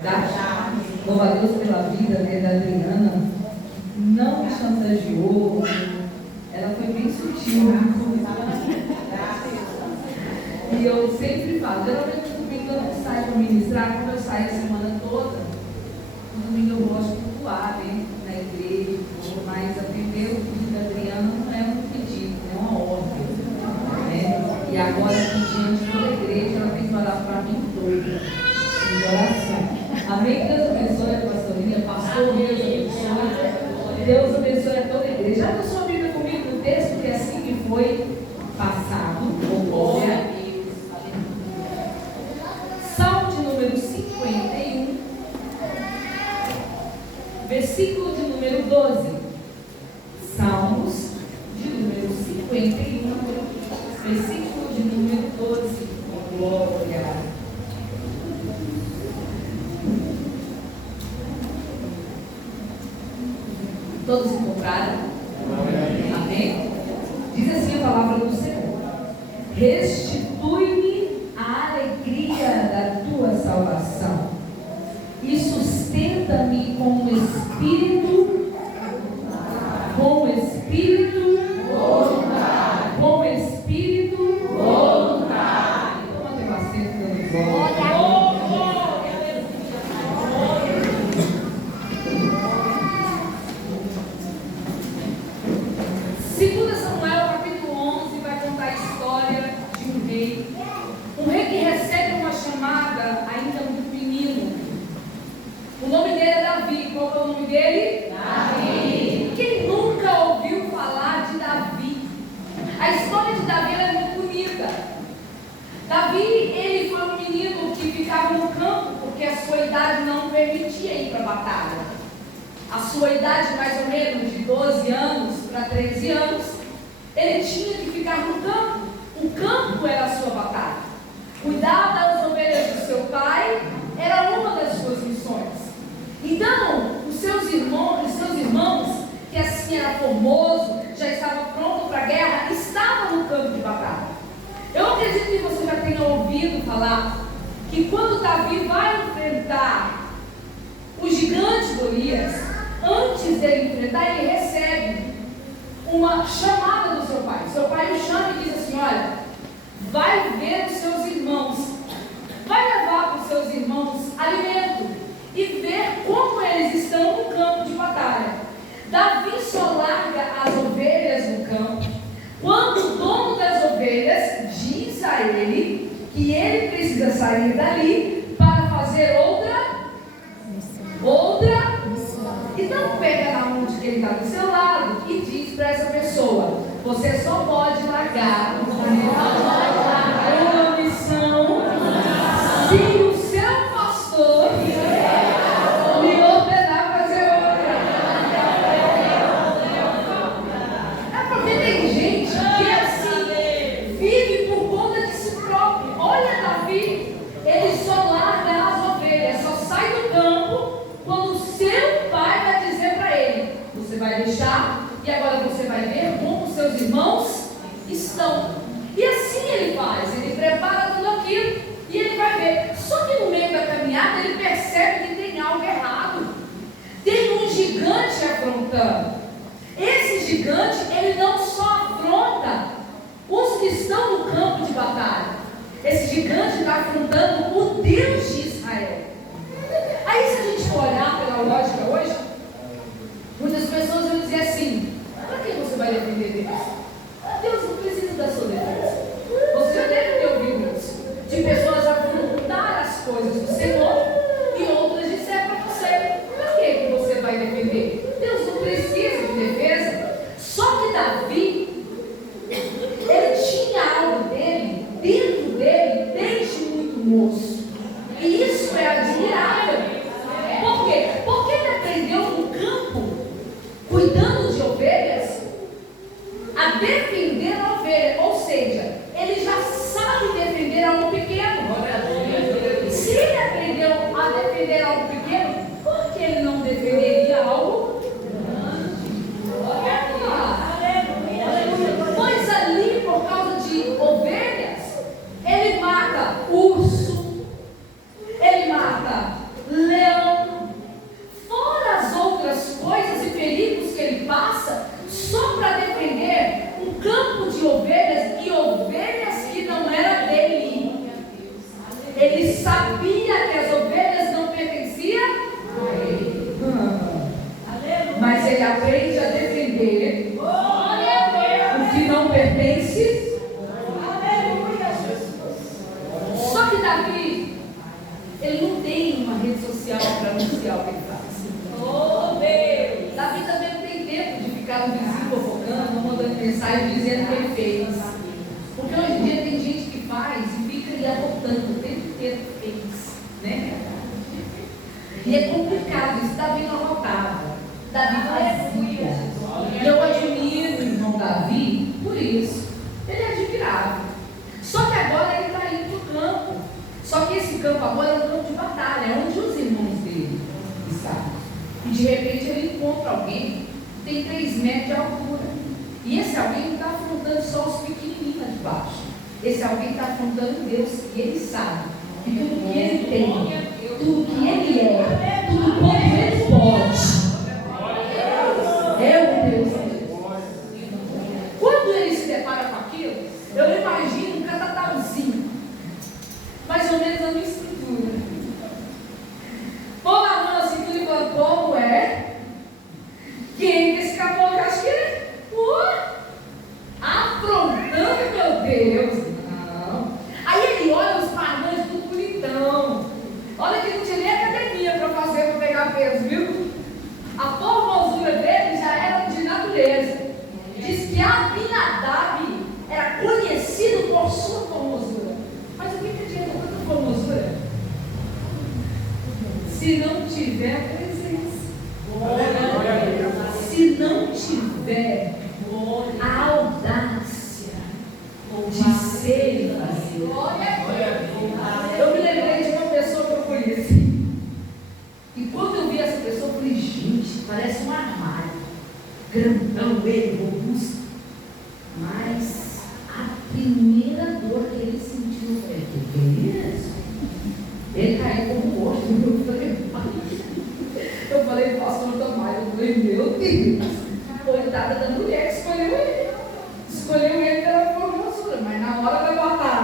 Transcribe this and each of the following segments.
Louvo a Deus pela vida da Adriana. Não me chantageou. Ela foi bem sutil. E eu sempre falo, geralmente no domingo eu não saio para ministrar, como eu saio a semana toda. No domingo eu gosto de cultuar, né, na igreja, mas atender o pedido da Adriana não é um pedido, é uma ordem. Né? E agora, aqui diante da igreja, ela tem que orar para mim toda. De oração. Amém? Deus abençoe, pastorinha, pastor, Deus abençoe. Deus abençoe a toda a igreja. Já não sua Bíblia comigo no texto, que é assim que foi passado. Salmo de número 51, versículo de número 12. Salmos de número 51, versículo de número 12. Glória. Todos encontraram? Amém? Diz assim a palavra do Senhor: restitui-me a alegria da tua salvação e sustenta-me com o espírito voluntário. Com o espírito voluntário. Toma teu assento, glória. Qual é o nome dele? Davi. Quem nunca ouviu falar de Davi? A história de Davi é muito bonita. Davi, ele foi um menino que ficava no campo porque a sua idade não permitia ir para a batalha. A sua idade, mais ou menos de 12 anos para 13 anos, ele tinha que ficar no campo. O campo era a sua batalha. Cuidar das ovelhas do seu pai era uma das suas missões. Então, os seus irmãos, que assim era formoso, já estava pronto para a guerra, estavam no campo de batalha. Eu acredito que você já tenha ouvido falar que quando Davi vai enfrentar o gigante Golias, antes dele enfrentar, ele recebe uma chamada do seu pai. Seu pai o chama e diz assim: olha, vai ver os seus irmãos, vai levar para os seus irmãos alimento e ver como eles estão no campo de batalha. Davi só larga as ovelhas no campo quando o dono das ovelhas diz a ele que ele precisa sair dali para fazer outra. Então pega na mão de quem está do seu lado e diz para essa pessoa: você só pode largar uma missão se o seu pastor me ordenar fazer outra. É porque tem gente que assim vive por conta de si próprio. Olha Davi, ele só larga as ovelhas, só sai do campo quando o seu pai vai dizer para ele: você vai deixar e agora você vai ver como os seus irmãos estão. E assim ele faz, ele prepara tudo aquilo e ele vai ver. Só que no meio da caminhada ele percebe que tem algo errado. Tem um gigante afrontando. Esse gigante, ele não só afronta os que estão no campo de batalha. Esse gigante está afrontando o Deus de Israel. Aí, se a gente for olhar pela lógica hoje, muitas pessoas vão dizer assim: para que você vai defender Deus? Deus não precisa da sua defesa. Você já deve ter ouvido isso, de pessoas afrontar as coisas do Senhor e outras disser para você: para que você vai defender? Deus não precisa de defesa. Só que Davi, ele tinha algo dentro dele, desde muito moço. E isso é admirável. Por quê? Porque ele aprendeu no campo, cuidando de ovelhas, a defender a ovelha. Ou seja, ele já sabe defender algo pequeno. Se ele aprendeu a defender algo pequeno, por que ele não defenderia algo grande? Pois ali, por causa de ovelhas, ele mata urso, ele mata leão. aprende a defender o que não pertence. Só que Davi, ele não tem uma rede social para anunciar o que ele faz. Davi também não tem tempo de ficar no vizinho fofocando, mandando mensagem dizendo o que ele fez. Porque hoje em dia tem gente que faz e fica ali apontando o tempo inteiro que fez, né? E é complicado isso. Davi não anotava, Davi fazia. E eu admiro o irmão Davi por isso. Ele é admirável. Só que agora ele está indo para o campo. Só que esse campo agora é um campo de batalha, é onde os irmãos dele estavam. E de repente ele encontra alguém que tem 3 metros de altura. E esse alguém não está afrontando só os pequenininhos lá de baixo. Esse alguém está afrontando Deus. E ele sabe que tudo que ele tem, tudo que ele é, tudo quanto ele pode, é o Deus dele. Quando ele se depara com aquilo, eu imagino um catatauzinho, mais ou menos a minha estrutura. Põe na mão assim, tu levanta, como é? Quem que esse caboclo acha que é? Afrontando, meu Deus. Não. Aí ele olha os marmanjos tudo bonitão. Olha que não tinha nem academia para fazer, para pegar peso, viu? A formosura dele já era de natureza. Diz que Abinadab era conhecido por sua formosura. Mas o que adianta tanta formosura se não tiver presença? Se não tiver a audácia de ser e fazer. Eu me lembrei de uma pessoa que eu conheci. E quando eu vi essa pessoa, eu falei, gente, parece um armário. Grandão, ele, robusto. Mas a primeira dor que ele sentiu foi: que é isso? Ele caiu como morto. Eu falei, pastor Tomás, eu falei, meu Deus, coitada da mulher que escolheu ele. Escolheu ele pela formosura, mas na hora vai botar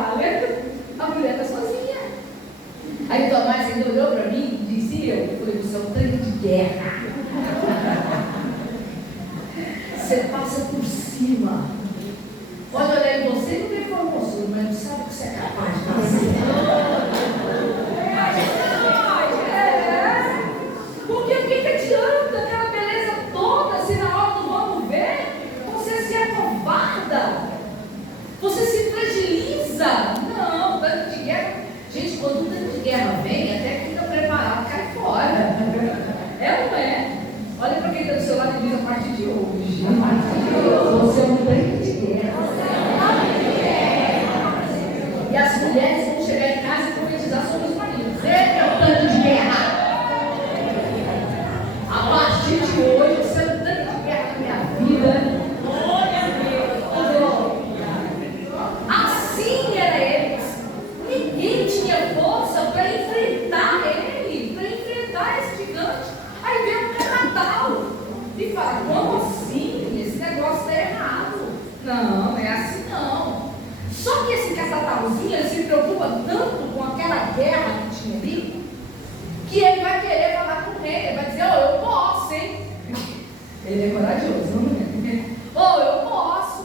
a mulher está sozinha. Aí Tomás ainda olhou para mim e dizia: eu falei, você é um tanque de guerra. Você passa por cima. Pode olhar em você e não tem formosura, mas não sabe o que você é capaz de fazer. Porque o que adianta aquela beleza toda se na hora do vamos ver você se acovarda, você se fragiliza? Não, tanque de guerra. Gente, quando o tanque de guerra vem, até quem está preparado cai fora. É ou não é? Olha para quem está do seu lado e diz: a partir de hoje, você é um tanque de guerra. E as mulheres vão chegar em casa e profetizar sobre os maridos. Ele é um tanque de guerra. A partir de hoje, você é um tanque de guerra na minha vida. Assim era eles. Ninguém tinha força para enfrentar ele, para enfrentar esse gigante. Aí vem um Canatal e fala: como assim? Esse negócio está errado. Não, não é assim não. Só que esse caçatauzinho, ele se preocupa tanto com aquela guerra que tinha ali, que ele vai querer falar com o rei. Ele vai dizer: oh, eu posso, hein? Ele é corajoso, não é? Oh, eu posso.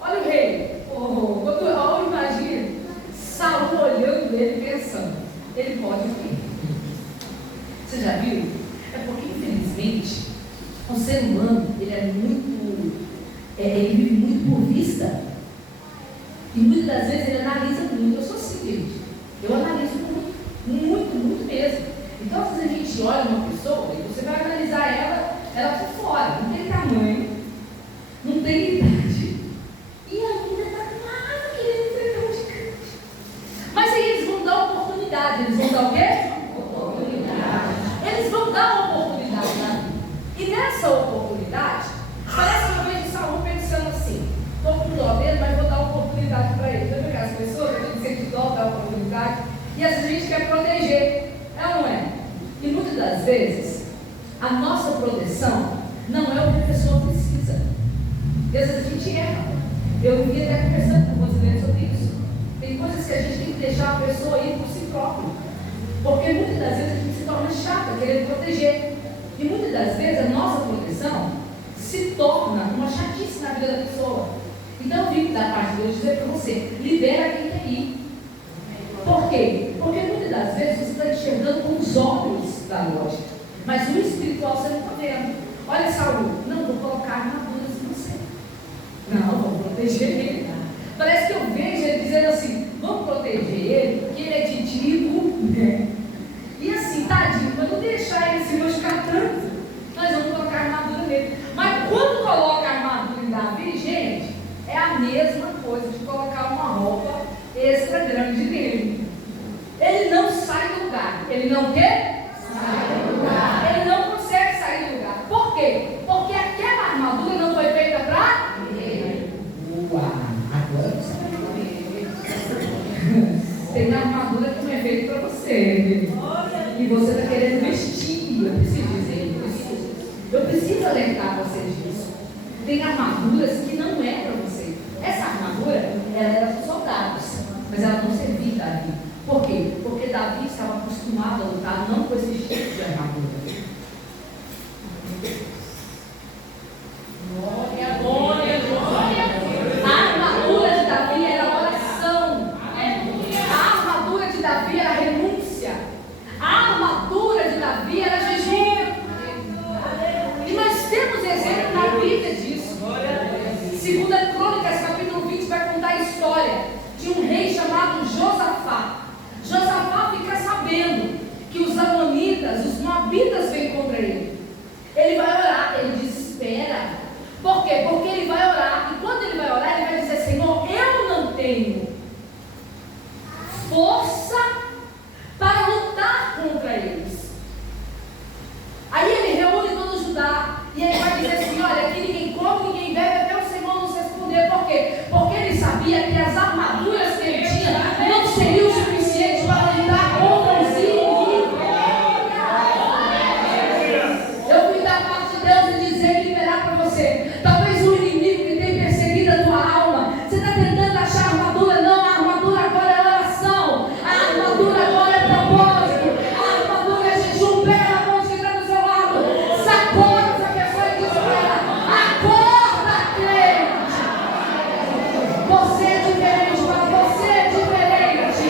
Olha o rei. Oh, quando eu imagino Saul olhando ele pensando: ele pode vir. Você já viu? É porque, infelizmente, o ser humano, ele é muito, ele vive muito por vista. E muitas das vezes ele analisa muito. Eu sou assim, gente. Eu analiso muito, muito, muito mesmo. Então, às vezes a gente olha uma pessoa e você vai analisar ela por fora. Não tem tamanho, não tem idade. E ainda está lá querendo enfrentar um gigante. Mas aí eles vão dar oportunidade. Eles vão dar o quê? Oportunidade. Eles vão dar uma oportunidade na vida. E nessa oportunidade, parece que eu vejo Saul pensando assim: estou com dó dele, mas vou dar oportunidade para ele. Lembra que as pessoas, a gente sente dó da oportunidade, e às vezes a gente quer proteger. É ou não é? E muitas das vezes, a nossa proteção não é o que a pessoa precisa. E às vezes a gente erra. Eu vim até conversando com vocês sobre isso. Tem coisas que a gente tem que deixar a pessoa ir por si própria. Porque muitas das vezes a gente se torna chata, querendo proteger. E muitas das vezes a nossa proteção se torna uma chatice na vida da pessoa. Então eu vim da parte de Deus dizer para você: libera quem quer ir. Por quê? Porque muitas das vezes você está enxergando com os olhos da lógica, mas o espiritual você não está vendo. Olha, Saul, não vou colocar armaduras em você. Não, vou proteger ele. Parece que eu vejo ele dizendo assim: vamos proteger ele, porque ele é titivo, né? E assim, tadinho, para não deixar ele se machucar tanto, nós vamos colocar armadura nele. Mas quando coloca a armadura em Davi, gente, é a mesma coisa de colocar uma roupa extra grande nele. Ele não sai do lugar. Ele não quer? Sai do lugar. Ele não consegue sair do lugar. Por quê? Porque aquela armadura não foi feita para ele. Uau, agora você vai ver. Tem armadura que não é feita para você. E você está querendo vestir. Eu preciso dizer isso. Eu preciso alertar vocês disso. Tem armaduras que não é para você. Essa armadura, ela era para os soldados, mas ela não servia Davi. Por quê? Porque Davi estava acostumado a lutar não com esse tipo de armadura. Glória, glória, glória. A armadura de Davi era a oração. A armadura de Davi era a renúncia. A armadura de Davi era jejum. E nós temos exemplo na Bíblia disso. Segunda Crônicas, capítulo 20, vai contar a história de um rei chamado Josafá. Josafá fica sabendo que os amonitas, os moabitas vêm contra ele. Ele vai orar, ele desespera. Por quê? Porque ele vai orar. E quando ele vai orar, ele vai dizer: Senhor, eu não tenho força para lutar contra eles. Aí ele reúne todo o Judá. E ele vai dizer assim: olha, aqui ninguém come, ninguém bebe, até o Senhor nos responder. Por quê? Porque ele sabia que as armaduras que ele tinha não seriam o suficiente para lidar contra os inimigos. Eu vim da parte de Deus e dizer e liberar para você. Talvez o inimigo que tem perseguido a tua alma, você está tentando achar armadura. Não, a armadura agora é oração. A armadura agora é propósito. A armadura é jejum. Pega a mão de quem está do seu lado. Sacode. Você é diferente, para você é diferente.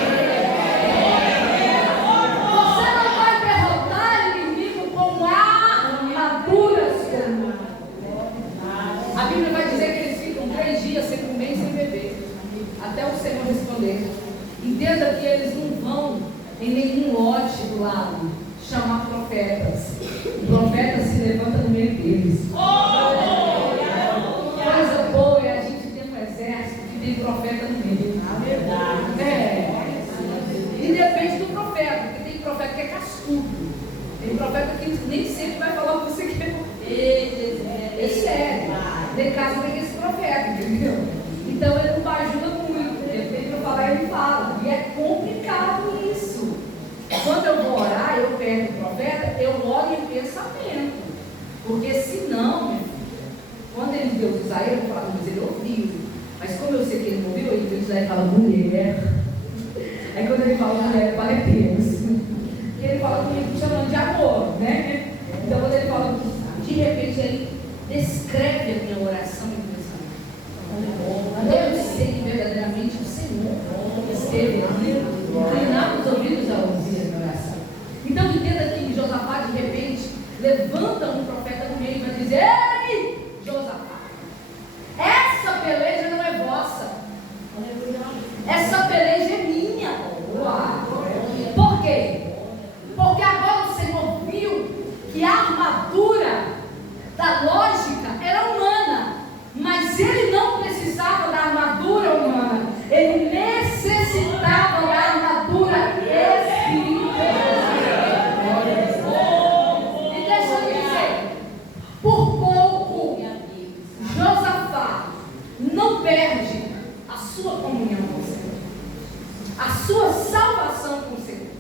Você não vai derrotar inimigo com armaduras. A Bíblia vai dizer que eles ficam 3 dias sem comer e sem beber, até o Senhor responder. Entenda que eles não vão em nenhum lote do lado chamar profetas. O profeta se levanta no meio deles. Coisa boa é a gente ter um exército que tem profeta no meio. E depende do profeta, porque tem profeta que é cascudo. Tem profeta que nem sempre vai falar o que você quer. É sério. Tem casa tem esse profeta, entendeu? Então ele não ajuda muito. Ele tem para falar, ele fala. E é complicado isso. Quando eu vou orar, eu pego o profeta, eu oro em pensamento. Porque senão, quando ele Deus usar, eu vou falar, mas ele ouviu. Mas como eu sei que ele não ouviu, ele Deus usar e fala, mulher. Aí quando ele fala mulher, fala é Deus. E ele fala comigo chamando de amor, né? Então quando ele fala, de repente ele descreve a minha oração em pensamento. Eu sei que verdadeiramente o Senhor esteve inclinar os ouvidos a ouvir a minha oração. Então entenda que Josafá de repente levanta um profeta no meio e vai dizer: ei, Josafá, essa peleja não é vossa, essa peleja é minha. Por quê? Porque agora o Senhor viu que a armadura da lógica era humana, mas ele não precisava da armadura humana, ele necessitava da armadura espiritual. E deixa eu dizer, por pouco Josafá não perde a sua comunhão com o Senhor, a sua salvação com o Senhor.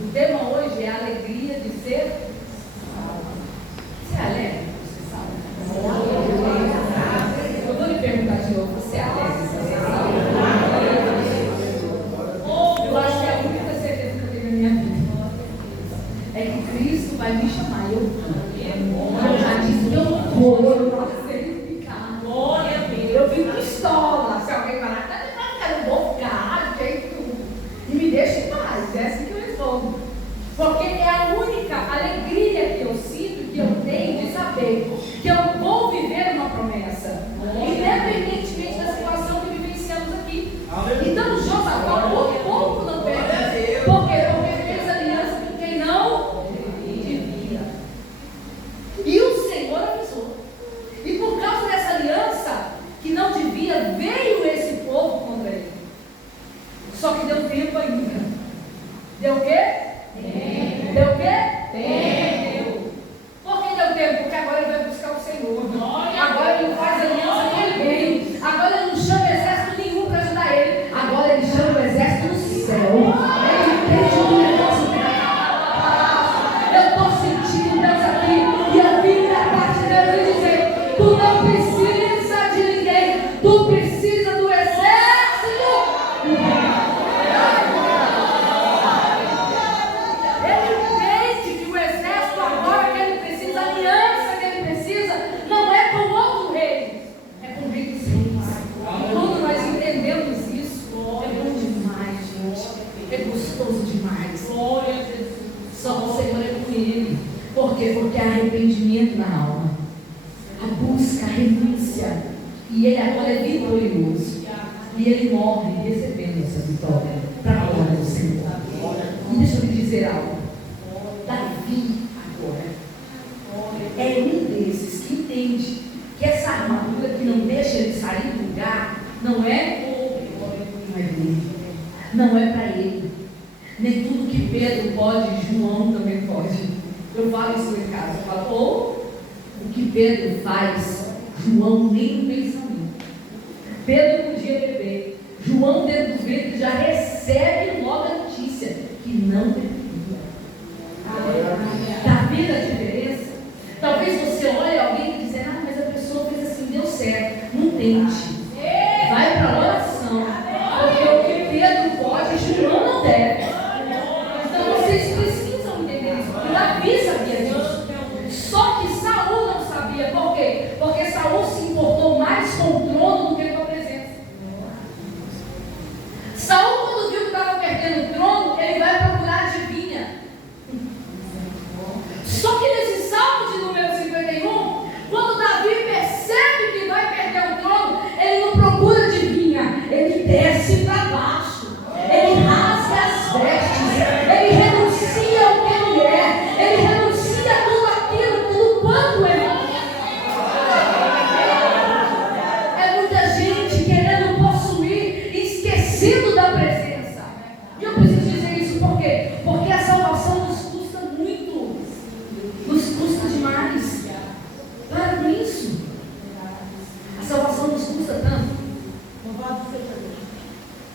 O tema hoje é a alegria de ser salvo. Você é alegre por ser salvo? Eu vou lhe perguntar de novo: você é alegre por ser salvo? Eu acho que é a única certeza que eu tenho na minha vida. é que Cristo vai me chamar. Eu já disse que eu vou, eu não sei ficar. Eu vim pistola. Se alguém falar, eu vou ficar, de jeito nenhum. E me deixa em paz, é assim que eu respondo. Porque é a única alegria que eu sinto, que eu tenho de saber que eu vou viver uma promessa, independentemente da situação que vivenciamos aqui. Então, Josafá, por pouco não perde. Por quê? Porque fez aliança com quem não devia. E o Senhor avisou. E por causa dessa aliança que não devia, veio esse povo contra ele. Só que deu tempo ainda. Deu o quê? Tempo. Deu o quê? Tempo. Por que deu tempo? Porque agora ele vai buscar o Senhor. Agora ele faz aliança com ele veio. Agora ele não chama exército nenhum para ajudar ele. Agora ele chama o exército do céu. Ele entende o negócio. Eu estou sentindo Deus aqui. E a Bíblia, a parte de Deus, vai dizer: tu não precisa de ninguém. Tu precisa do exército. Por quê? Porque há arrependimento na alma, a busca, a renúncia, e ele agora é vitorioso, e ele morre recebendo essa vitória para a glória do Senhor. E deixa eu lhe dizer algo: Davi agora é um desses que entende que essa armadura que não deixa ele sair do lugar não é dele, não é para ele. Nem tudo que Pedro pode, João também pode. Eu falo isso em casa, eu falo, ou o que Pedro faz, João nem pensa muito. Pedro podia beber, João dentro do ventre já recebe logo a notícia que não bebia. Está vendo a diferença? Talvez você olhe alguém e diz, mas a pessoa fez assim, deu certo. Não tente, vai para a oração, porque o que Pedro pode, João não deve. Então vocês precisam entender isso. Davi sabia disso. Só que Saul não sabia. Por quê? Porque Saul se importou mais com o trono do que com a presença. Saul, quando viu que estava perdendo o trono, ele vai procurar a adivinha. Só que nesse Salmo de número 51, quando Davi percebe que vai perder o trono, ele não procura adivinha, ele desce para baixo, ele rasga as vestes, ele renuncia ao que ele é, ele renuncia a tudo aquilo, tudo quanto ele é. Muita gente querendo possuir, esquecendo da presença. E eu preciso dizer isso por quê? Porque a salvação nos custa muito, nos custa demais. Para com isso. A salvação nos custa tanto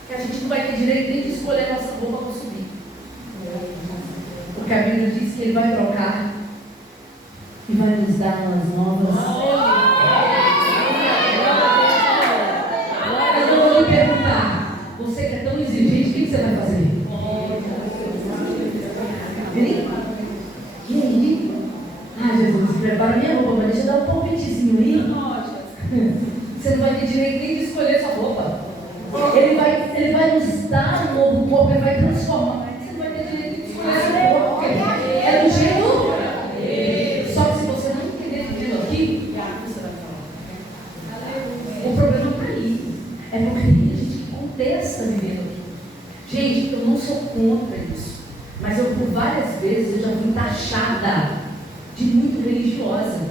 que a gente não vai ter direito nem de escolher a nossa roupa para subir. Porque a Bíblia diz que Ele vai trocar e vai nos dar umas novas. Eu não vou lhe perguntar, você que é tão exigente, o que você vai fazer? Vem? E aí? Jesus, prepara minha roupa, mas deixa eu dar um palpitezinho aí. Você não vai ter direito nem de escolher sua roupa. Ele vai nos dar um novo corpo, Ele vai transformar. Você não vai ter direito de escolher sua roupa, porque é do jeito. Só que se você não entender tudo aqui, você vai falar. O problema está aí. É porque tem gente que contesta vivendo aqui. Gente, eu não sou contra isso. Mas eu, por várias vezes, eu já fui taxada de muito religiosa.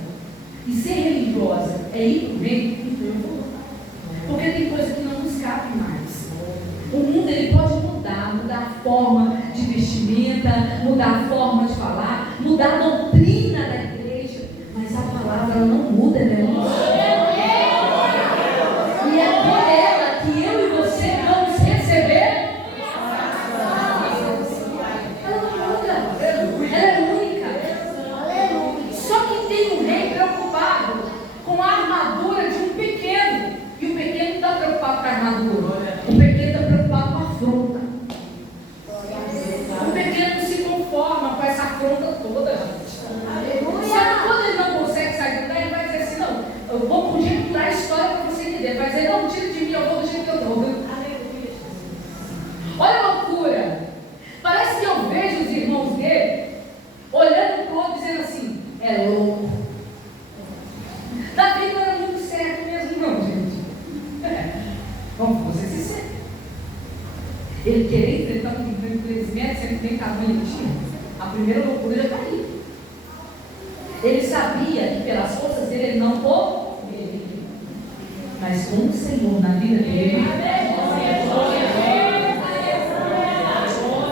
E ser religiosa é ir para o reino, então eu vou. Porque tem coisa que não nos cabe mais. O mundo ele pode mudar a forma de vestimenta, mudar a forma de falar, mudar a doutrina da igreja, mas a palavra ela não muda, né? E é por ela que eu e você vamos receber. Ela não muda, ela é única. Só que tem um rei preocupado com a armadura de um pequeno. E o pequeno não está preocupado com a armadura. O pequeno está preocupado com a afronta. O pequeno não se conforma com essa afronta é louco. Davi não era muito certo mesmo, não, gente. Vamos ser sinceros. Ele queria enfrentar um crescimento, sempre tem tamanho ele tinha. A primeira loucura já caiu. Ele sabia que pelas forças dele ele não poderia. Mas com o Senhor na vida dele.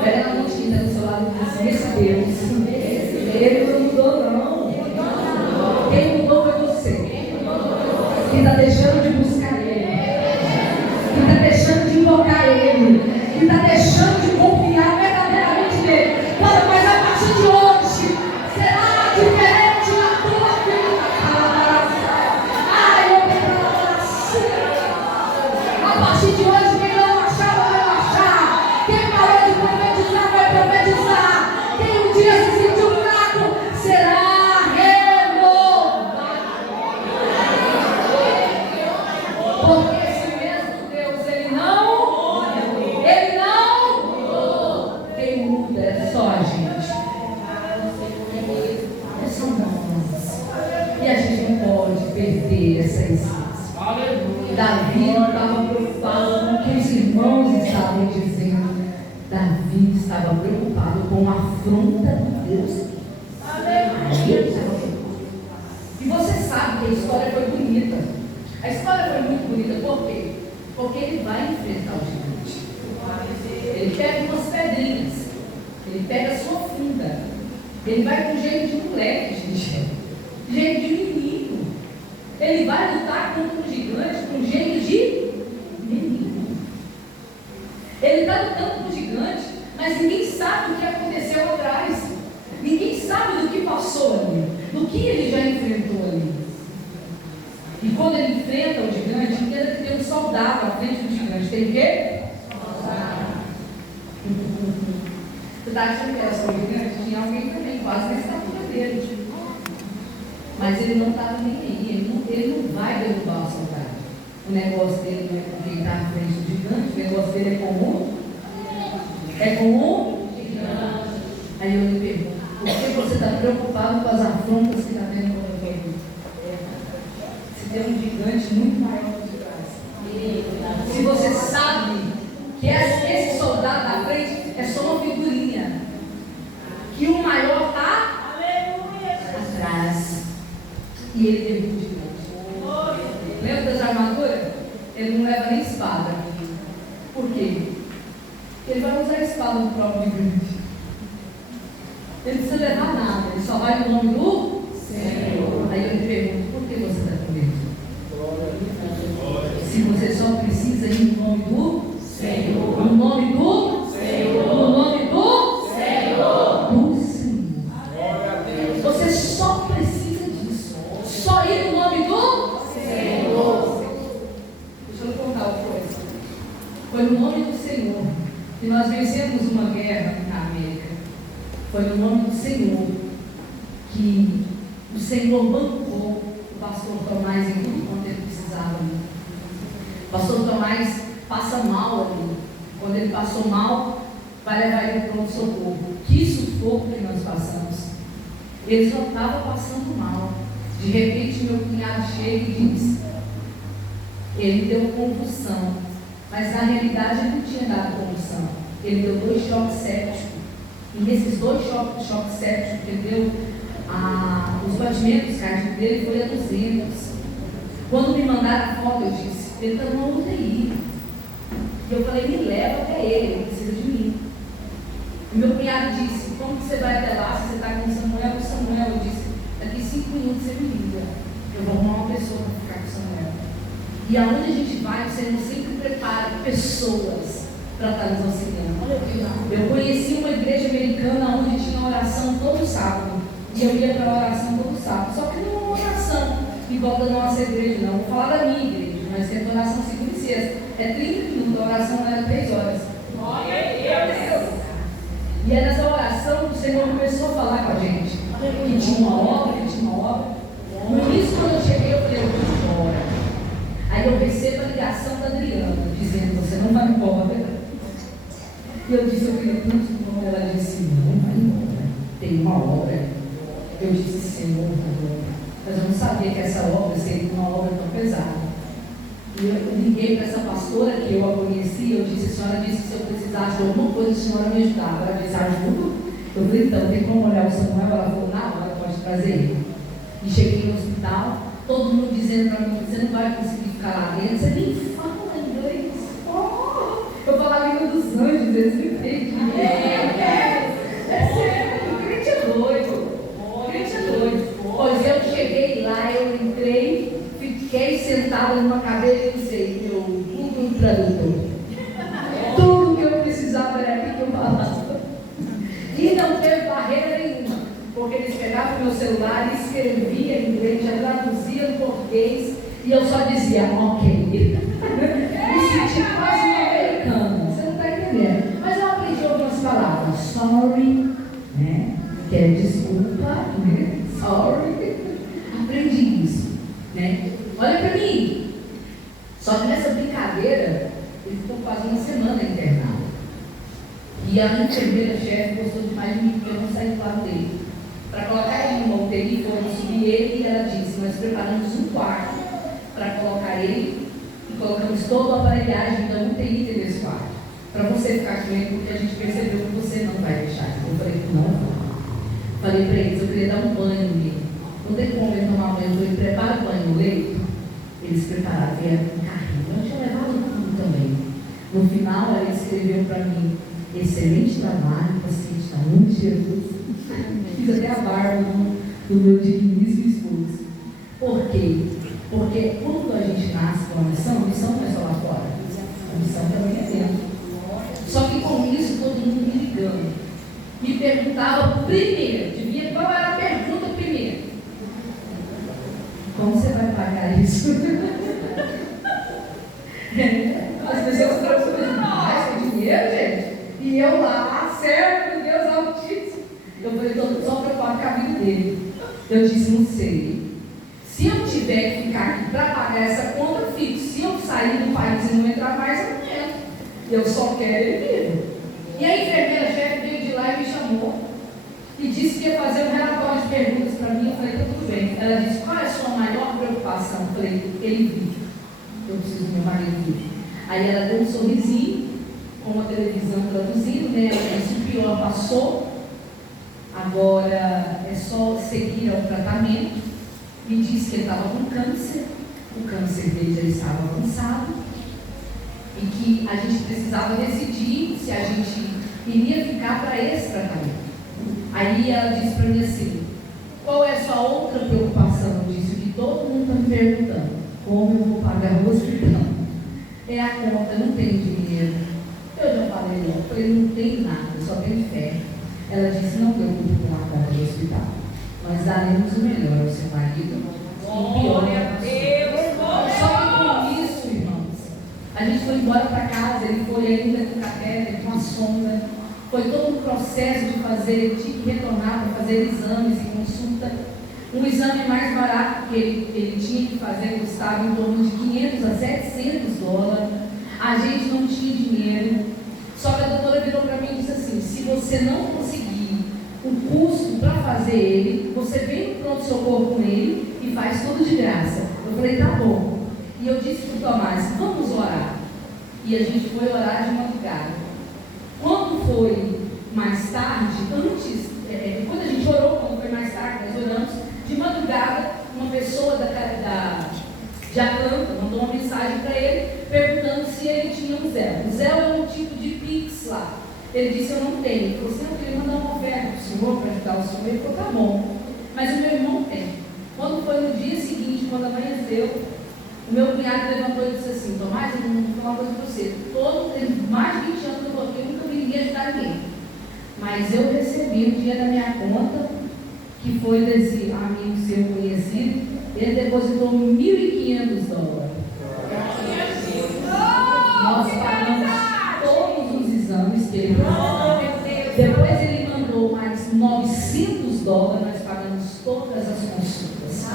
Pega na mãozinha do seu lado e diz: esse Deus, ele não mudou, não. Quem mudou foi você. Que está deixando de buscar Ele. Que está deixando de invocar Ele. Que está deixando de confiar verdadeiramente nele. Fala, mas a partir de hoje será diferente na tua vida. Ai, eu a partir de hoje, quem não achar, vai achar. Quem parou de profetizar, vai profetizar. Quem um dia se sentiu fraco, será renovado. Porque esse mesmo Deus, Ele não quem muda é só a gente. É só nós. E a gente não pode perder essa essência. Davi não estava preocupado com o que os irmãos estavam dizendo. Davi estava preocupado com a afronta de Deus. E você sabe que a história foi bonita. A história foi muito bonita, por quê? Porque ele vai enfrentar o gigante. Ele pega umas pedrinhas, ele pega a sua funda, ele vai com jeito de moleque, gente, jeito de menino. Ele vai lutar contra o gigante com jeito de menino. Ele está lutando com o gigante, mas ninguém sabe o que aconteceu atrás. Ninguém sabe do que passou ali, do que ele já enfrentou ali. E quando ele enfrenta o gigante, entenda que tem um soldado à frente do gigante. Tem o quê? Você está achando que era só o gigante? Tinha alguém também, quase na estatura dele. Mas ele não estava nem aí. Ele não vai derrubar o soldado. O negócio dele não é com quem está à frente do gigante. O negócio dele é comum. É comum? Aí eu me pergunto, por que você está preocupado com as afrontas que está tendo com a tua vida? Se tem um gigante muito maior do que trás. Se você sabe que esse soldado da frente é só uma figurinha, que o maior está atrás, e ele derruba o gigante. Lembra das armaduras? Ele não leva nem espada. Por quê? Ele vai usar a espada do próprio gigante. Ele não precisa levar nada, ele só vai no nome do Senhor. Aí eu me pergunto, por que você está com medo? Se você só precisa ir no nome do Senhor. No nome do Senhor. No nome do Senhor. Do Senhor. Você só precisa disso. Só ir no nome do Senhor. Deixa eu contar outra coisa. Foi no nome do Senhor que nós vencemos uma guerra na América. Foi no nome do Senhor que o Senhor bancou o pastor Tomás em tudo quanto ele precisava. O pastor Tomás passa mal ali. Quando ele passou mal, vai levar ele para o pronto-socorro. Que sufoco que nós passamos. Ele só estava passando mal. De repente, meu cunhado chega e diz: ele deu convulsão. Mas na realidade ele não tinha dado convulsão. Ele deu 2 choques sépticos. E nesses 2 choques sépticos que ele deu, os batimentos cardíacos dele foi a 200. Quando me mandaram a foto, eu disse: ele está numa UTI. E eu falei: me leva até ele precisa de mim. E meu cunhado disse: como que você vai até lá se você está com o Samuel? O Samuel, eu disse: daqui 5 minutos você me liga. Eu vou arrumar uma pessoa para ficar com o Samuel. E aonde a gente vai, o Senhor sempre prepara pessoas para estar nos auxiliando. Eu conheci uma igreja americana onde tinha oração todo sábado. E eu ia para a oração todo sábado. Só que não é uma oração igual da nossa igreja, não. Vou falar da minha igreja, mas tem oração segunda e sexta. É 30 minutos, a oração era 3 horas. E é nessa oração que o Senhor começou a falar com a gente. Que tinha uma obra, que tinha uma obra. No início, quando eu cheguei, eu falei: eu vou embora. Aí eu recebo a ligação da Adriana, dizendo: você não vai embora. E eu disse: eu queria tanto embora. Ela disse: não vai embora, tem uma obra. Eu disse, Senhor, mas eu não sabia que essa obra seria uma obra tão pesada. E eu liguei para essa pastora que eu a conhecia, eu disse, a senhora disse que se eu precisasse de alguma coisa, a senhora me ajudava. Ela disse, ajuda. Eu falei, então, tem como olhar o Samuel? Ela falou, na hora, pode trazer ele. E cheguei no hospital, todo mundo dizendo para mim, você não vai conseguir ficar lá dentro, você nem fala inglês. Oh! Eu falo a língua dos anjos, eles me entendem. É sério, o crente é doido. O crente é doido. Pois eu cheguei lá, eu entrei, fiquei sentada numa cadeira e disse, meu Google Tradutor. Tudo que eu precisava era aqui que eu falava. E não teve barreira nenhuma, porque eles pegavam meu celular e escreviam em inglês, já traduziam em português, e eu só dizia, ok. Me senti quase uma americana, você não está entendendo. Mas eu aprendi algumas palavras, sorry, né? Que é desculpa, né? Sorry. Aprendi isso, né? Olha para mim. Só que nessa brincadeira, ele ficou quase uma semana internado. E a enfermeira-chefe gostou demais de mim, porque eu não saí do lado dele. Para colocar ele numa UTI, foram subir ele e ela disse, nós preparamos um quarto para colocar ele e colocamos toda a aparelhagem da UTI dentro desse quarto. Para você ficar com ele, porque a gente percebeu que você não vai deixar. Eu falei, não vou. Falei para eles, eu queria dar um banho nele. Não tem como ele tomar banho, eu falei, prepara o banho no leito. Eles prepararam, vieram com carrinho. Eu tinha levado tudo também. No final, ela escreveu para mim, excelente trabalho, paciente está muito Jesus. Fiz até a barba do meu digníssimo esposo. Por quê? Porque quando a gente nasce com a missão não é só lá fora. A missão também é dentro. Só que com isso, todo mundo me ligando. Me perguntava primeiro, qual era a pergunta primeiro? Como você vai pagar isso? As pessoas preocupam demais com dinheiro, gente. E eu lá, servo de Deus Altíssimo. Eu falei, estou só preocupado com a vida dele. Eu disse, não sei. Se eu tiver que ficar aqui para pagar essa conta, eu fico. Se eu sair do país e não entrar mais, eu não entro. Eu só quero ele vivo. E a enfermeira-chefe veio de lá e me chamou. E disse que ia fazer um relatório de perguntas para mim. Eu falei, tá tudo bem. Ela disse, qual é a sua maior preocupação? Eu falei, ele vive. Eu preciso do meu marido vivo. Aí ela deu um sorrisinho, com a televisão traduzindo, né? Ela disse, o pior passou, agora é só seguir ao tratamento. Me disse que ele estava com câncer, o câncer dele já estava avançado, e que a gente precisava decidir se a gente iria ficar para esse tratamento. Aí ela disse para mim assim, qual é a sua outra preocupação? Eu disse, que todo mundo está me perguntando, como eu vou pagar o hospital? É a conta, não tenho dinheiro. Eu já falei, não tenho nada, só tenho fé. Ela disse, não preocupe com a conta do hospital. Nós daremos o melhor ao seu marido. O pior é a Deus. Só que com isso, irmãos, a gente foi embora para casa, ele foi ainda com catéter, com a sonda. Foi todo um processo de fazer, ele tinha que retornar para fazer exames e consulta. Um exame mais barato que ele tinha que fazer custava em torno de 500 a 700 dólares. A gente não tinha dinheiro. Só que a doutora virou para mim e disse assim, se você não conseguir o custo para fazer ele, você vem no pronto-socorro com ele e faz tudo de graça. Eu falei, tá bom. E eu disse para o Tomás, vamos orar. E a gente foi orar de madrugada. Quando foi mais tarde, quando a gente orou, quando foi mais tarde, nós oramos, de madrugada, uma pessoa de Atlanta mandou uma mensagem para ele, perguntando se ele tinha um Zelle. O Zelle é um tipo de Pix lá. Ele disse, eu não tenho. Ele falou assim, eu queria mandar uma oferta para o senhor, para ajudar o senhor. Ele falou, tá bom. Mas o meu irmão tem. Quando foi no dia seguinte, quando amanheceu, o meu cunhado levantou e disse assim, Tomás, eu vou falar uma coisa para você. Tem mais de 20 anos que eu estou aqui, eu nunca vi ninguém ajudar ninguém. Mas eu recebi um dia na minha conta, que foi desse amigo seu conhecido, ele depositou $1.500. Nós pagamos todos os exames que ele precisava. Depois ele mandou mais $900, nós pagamos todas as consultas.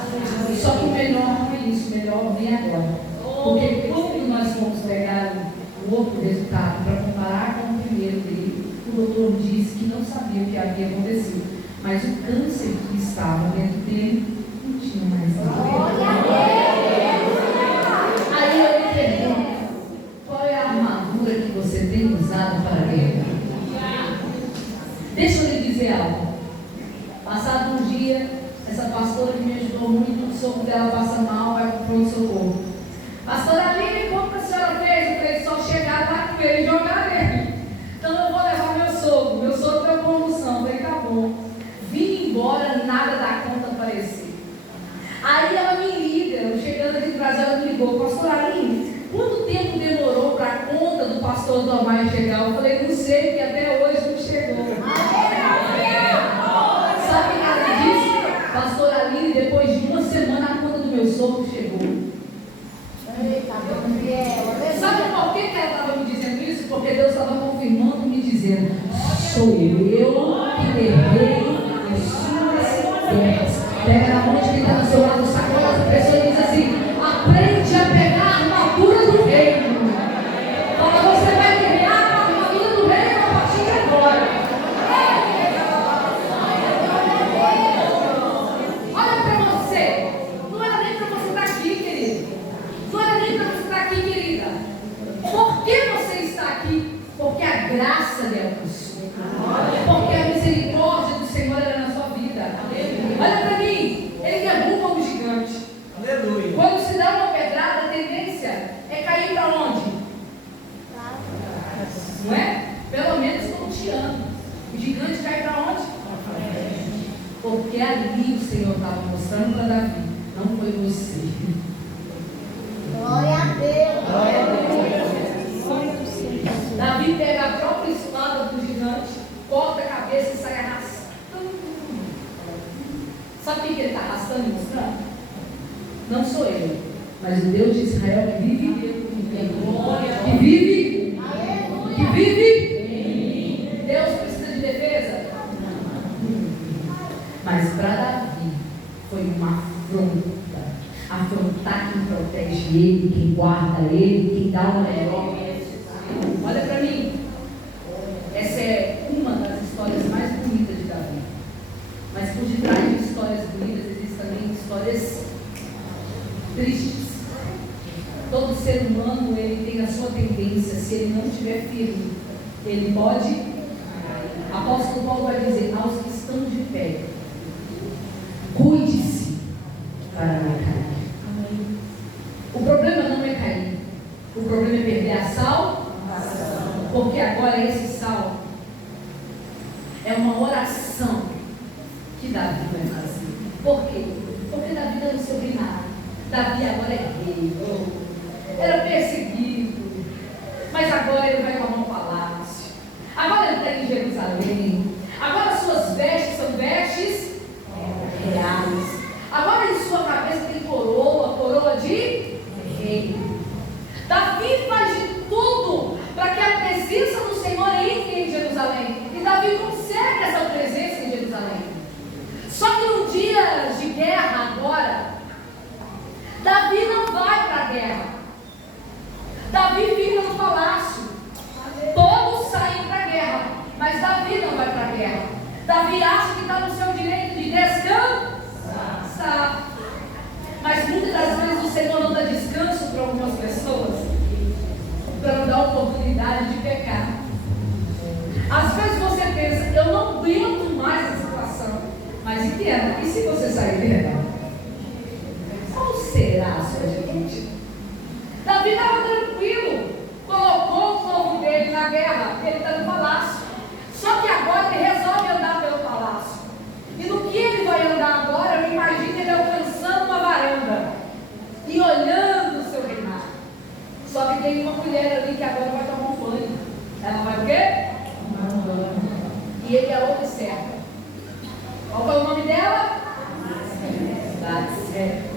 Só que o melhor não é isso, o melhor vem agora. Porque quando nós fomos pegar o outro resultado para comparar com o primeiro dele, o doutor disse que não sabia o que havia acontecido. Mas o câncer que estava dentro dele não tinha mais nada. Aí eu me pergunto, qual é a armadura que você tem usado para a guerra? Deixa eu lhe dizer algo. Passado um dia, essa pastora que me ajudou muito, o sogro dela passa mal, vai para o pronto-socorro. Pastora Aline, como que a senhora fez? Eu falei, só chegar lá com ele e jogar nele. Então eu vou levar meu sogro. Meu sogro deu convulsão. Eu falei, tá bom. Vim embora, nada da conta aparecer. Aí ela me liga, eu chegando aqui no Brasil, ela me ligou, pastora Aline, quanto tempo demorou para a conta do pastor Domar chegar? Eu falei, não sei, porque até hoje não chegou. Sabe o que ela disse? Pastora Aline, depois de uma semana a conta do meu sogro chegou. Sabe por que ela estava me dizendo isso? Porque Deus estava confirmando, me dizendo, sou eu que levei as suas guerras. Pega na mão de quem está do seu lado, sacola essa pessoa e diz assim, aprende a pegar a armadura do reino. Fala, você vai guerrear a armadura do reino a partir de agora. Olha para você, não era nem para você estar aqui, querido. Não era nem para você estar aqui, querida. Por que você está aqui? Porque a graça lhe alcançou. Porque a misericórdia do Senhor era na sua vida. Olha para mim, ele derruba um gigante. Aleluia. Quando se dá uma pedrada, a tendência é cair para onde? Não é? Pelo menos tonteando. O gigante cai para onde? Porque ali o Senhor estava mostrando para Davi, não foi você. Glória a Deus. Glória a Deus. Davi pega a própria espada do gigante, corta a cabeça e sai arrastando. Sabe o que ele está arrastando e mostrando? Não sou eu, mas o Deus de Israel que vive, que vive, que vive. Deus precisa de defesa? Mas para Davi foi uma afronta. Afrontar quem protege ele, quem guarda ele, quem dá o melhor. Olha para mim. Essa é uma das histórias mais bonitas de Davi. Mas por detrás de histórias bonitas existem também histórias tristes. Todo ser humano ele tem a sua tendência, se ele não estiver firme, ele pode. Apóstolo Paulo vai dizer aos que estão de pé, cuide-se para não cair. O problema não é cair, o problema é perder a salvação, porque agora esse sal é uma oração que Davi vai fazer. Por quê? Porque Davi não é sobre nada. Davi agora é rei, era perseguido, mas agora ele vai tomar um palácio. Agora ele está em Jerusalém. Agora suas vestes são vestes reais. Agora em sua cabeça tem coroa de rei. Davi faz de tudo para que a presença do Senhor entre em Jerusalém. E Davi consegue essa presença em Jerusalém. Só que no dia de guerra agora, Davi não vai para a guerra. Davi fica no palácio. Todos saem para a guerra, mas Davi não vai para a guerra. Davi acha que está no seu direito de descansar. Mas muitas das vezes o Senhor não dá descanso para algumas pessoas, para não dar oportunidade de pecar. Às vezes você pensa, eu não aguento mais essa situação. Mas entenda, e se você sair dela? Qual será a sua atitude? Davi estava tranquilo, colocou o povo dele na guerra, ele está no palácio. Só que agora ele resolve andar pelo palácio. E no que ele vai andar agora, eu imagino ele alcançando uma varanda e olhando o seu reinado. Só que tem uma mulher ali que agora vai tomar um banho. Ela vai o quê? Tomar um banho. E ele a observa. Qual foi o nome dela? Batseba.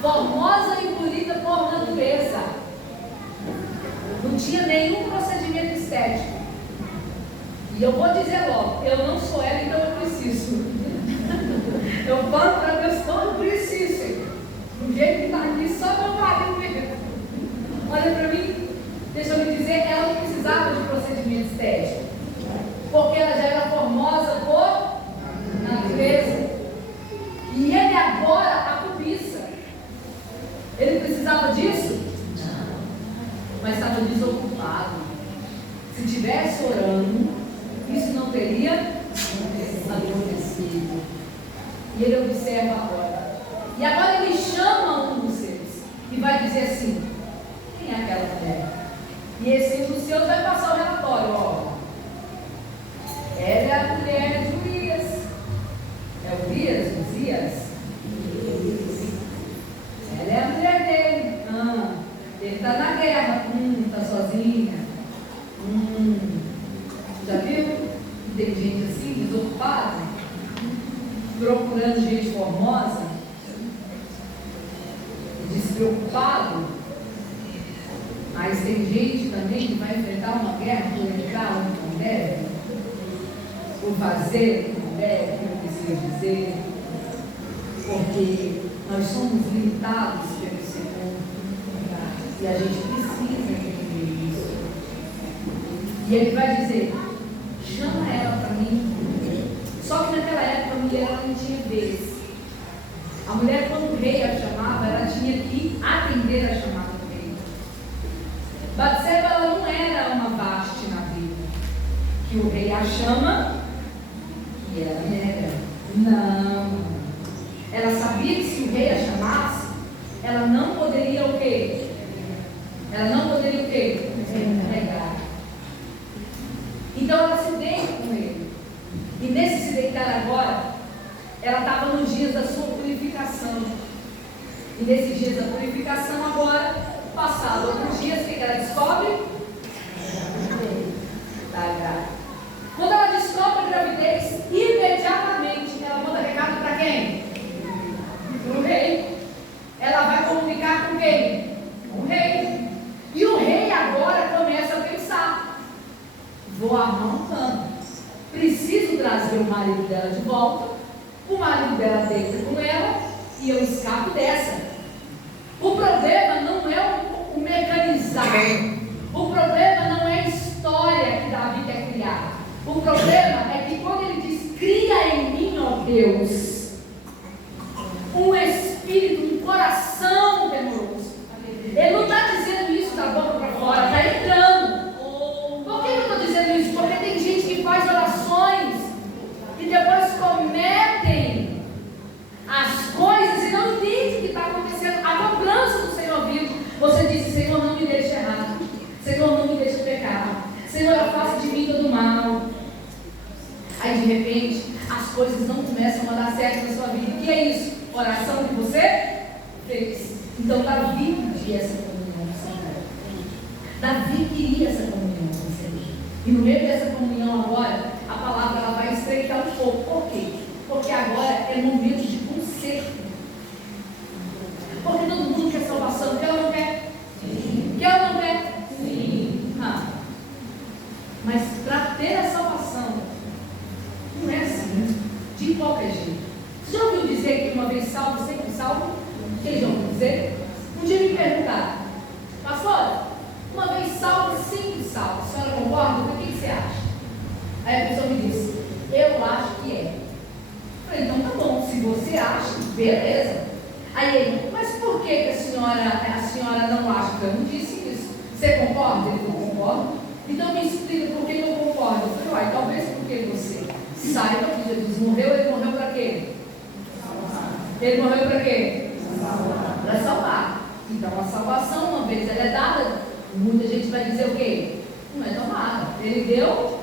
Formosa e bonita por natureza. Não tinha nenhum procedimento estético. E eu vou dizer logo, eu não sou ela, então eu preciso. Eu falo para Deus, não, eu preciso. Do jeito que está aqui, só meu marido mesmo. Olha para mim, deixa eu me dizer, ela não precisava de procedimento estético. Porque ela já era formosa por precisava disso? Não. Mas estava desocupado. Se estivesse orando, isso não teria acontecido. E ele observa agora. E agora ele chama um dos seus e vai dizer assim: quem é aquela mulher? E esse um dos seus vai passar o relatório, ó. Ela é a mulher de Urias. É Urias? Uzias? Ela é a mulher dele. Ele está na guerra. Está sozinha. Já viu? Tem gente assim, desocupada, procurando gente formosa, despreocupado. Mas tem gente também que vai enfrentar uma guerra por entrar onde não deve, por fazer o que não deve, o que não precisa dizer, porque nós somos limitados pelo Senhor e a gente precisa entender isso. E ele vai dizer: chama ela para mim. Só que naquela época a mulher ela não tinha vez. A mulher, quando o rei a chamava, ela tinha que atender a chamada do rei. Batseba, ela não era uma Vaste na Bíblia, que o rei a chama e ela nega. Não. Ela sabia que se o rei a chamasse, ela não poderia o quê? Ela não poderia o quê? Negar. Então ela se deita com ele. E nesse se deitar agora, ela estava nos dias da sua purificação. E nesses dias da purificação agora, passado alguns dias, o que ela descobre? Está grávida. Quando ela descobre a gravidez, imediatamente ela manda recado para quem? Para o rei. Ela vai comunicar com quem? Com o rei. E o rei agora começa a pensar: vou armar um plano. Preciso trazer o marido dela de volta. O marido dela deita com ela e eu escapo dessa. O problema não é o mecanizar. O problema não é a história que Davi quer criar. O problema é que quando ele diz: cria em mim, ó Deus, um espírito, um coração temoroso. Ele não está dizendo isso da boca para fora, está entrando. Por que eu estou dizendo isso? Porque tem gente que faz orações e depois cometem as coisas e não entende o que está acontecendo. A cobrança do Senhor vivo. Você disse: Senhor, não me deixe errar. Senhor, não me deixe pecar. Senhor, afasta de mim todo mal. Aí de repente as coisas não começam a dar certo na sua vida. O que é isso? Oração que você fez. Então Davi queria essa comunhão com o Senhor. Davi queria essa comunhão com o Senhor. E no meio dessa comunhão agora, a palavra ela vai estreitar um pouco. Por quê? Porque agora é momento de conserto. Porque todo mundo quer salvação. Quer ou não quer? Sim. Quer ou não quer? Sim. Mas para ter a salvação, não é assim, de qualquer jeito. Você já ouviu dizer que uma vez salvo, sempre salvo? Vocês já ouviram dizer? Um dia me perguntaram: pastor, uma vez salvo, sempre salvo. A senhora concorda? O que você acha? Aí a pessoa me disse: eu acho que é. Eu falei: então tá bom, se você acha, beleza. Aí ele: mas por que a senhora não acha? Eu não disse isso. Você concorda? Ele: não concordo. Então me explica por que eu concordo. Eu falei: talvez porque você saiba que Jesus morreu. Ele morreu para quê? Ele morreu para quê? Para salvar. Então a salvação, uma vez ela é dada, muita gente vai dizer o quê? Não é tomada. Ele deu.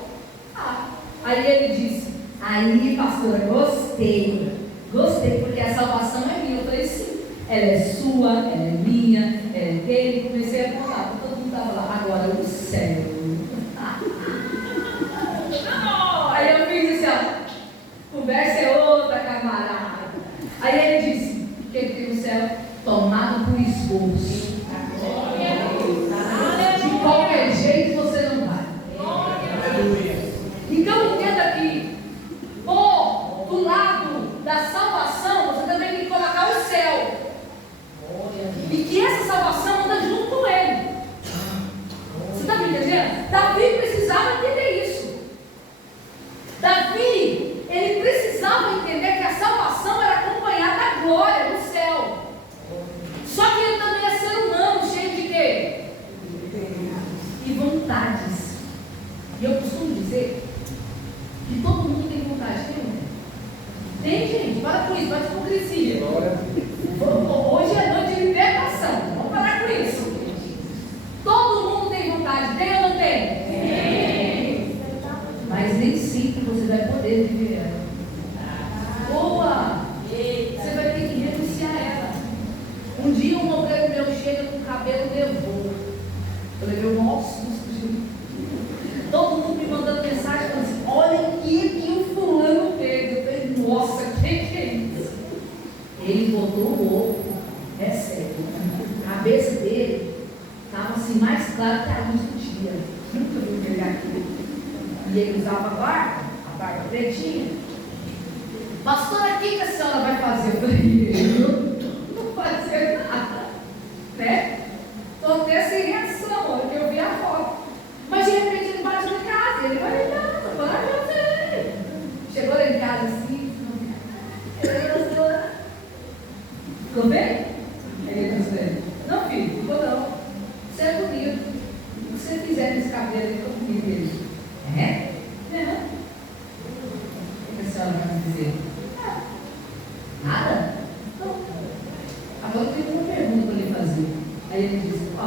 Aí ele disse: aí pastora, gostei porque a salvação é minha. Eu falei: sim, ela é sua, ela é minha, ela é dele. Comecei a contar, todo mundo estava lá. Agora o céu. Aí eu fiz assim: ó, conversa é outra, camarada. Aí ele disse: o que tem no céu? Tomado por esforço. De qualquer jeito você não vai. Então entenda que do lado da salvação você também tem que colocar o céu. E que essa salvação anda junto com ele. Você está me entendendo? Davi precisava entender isso. Davi, ele precisava entender que a salvação era acompanhada da glória do céu. Só que ele também é ser humano. Ele botou o ovo, é sério. A cabeça dele estava assim mais clara que a luz do dia. Nunca viu pegar aquilo. E ele usava a barba pretinha. Pastora, o que a senhora vai fazer? Eu falei, eu não vou fazer nada, né? Estou até sem reação, hora que eu vi a foto. Mas de repente ele bate em casa, ele vai olhando, vai. Chegou lá em casa assim, ficou bem? Ele disse, não filho, ficou não. Você é bonito. O que você fizer nesse cabelo aí, ficou bonito ele. É? Não. O que a senhora vai me dizer? Nada? Não. Agora eu tenho uma pergunta para lhe fazer. Aí ele disse, ó,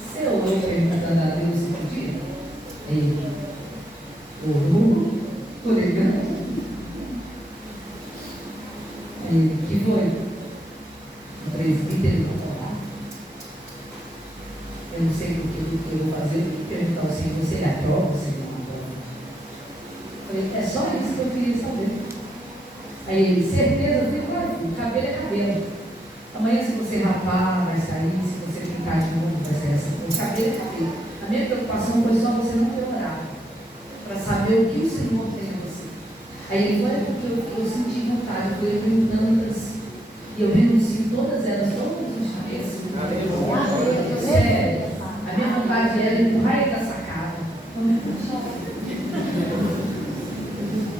você ouviu perguntando a Deus se podia? Ele, estou ligando. Aí, que foi? O presbítero vai falar. Eu não sei o que eu vou fazer, eu perguntar ao Senhor, você aprova, Senhor? É só isso que eu queria saber. Aí ele, certeza, eu falei, cabelo é cabelo. Amanhã, se você rapar, vai sair, se você pintar de novo, vai sair assim. O cabelo é cabelo. A minha preocupação foi só você não demorar, para saber o que o Senhor tem a você. Aí ele foi, porque eu senti vontade, eu fui perguntando assim, e eu renuncio todas elas, todas as cabeças. Sério, a minha vontade era empurrar ele da sacada.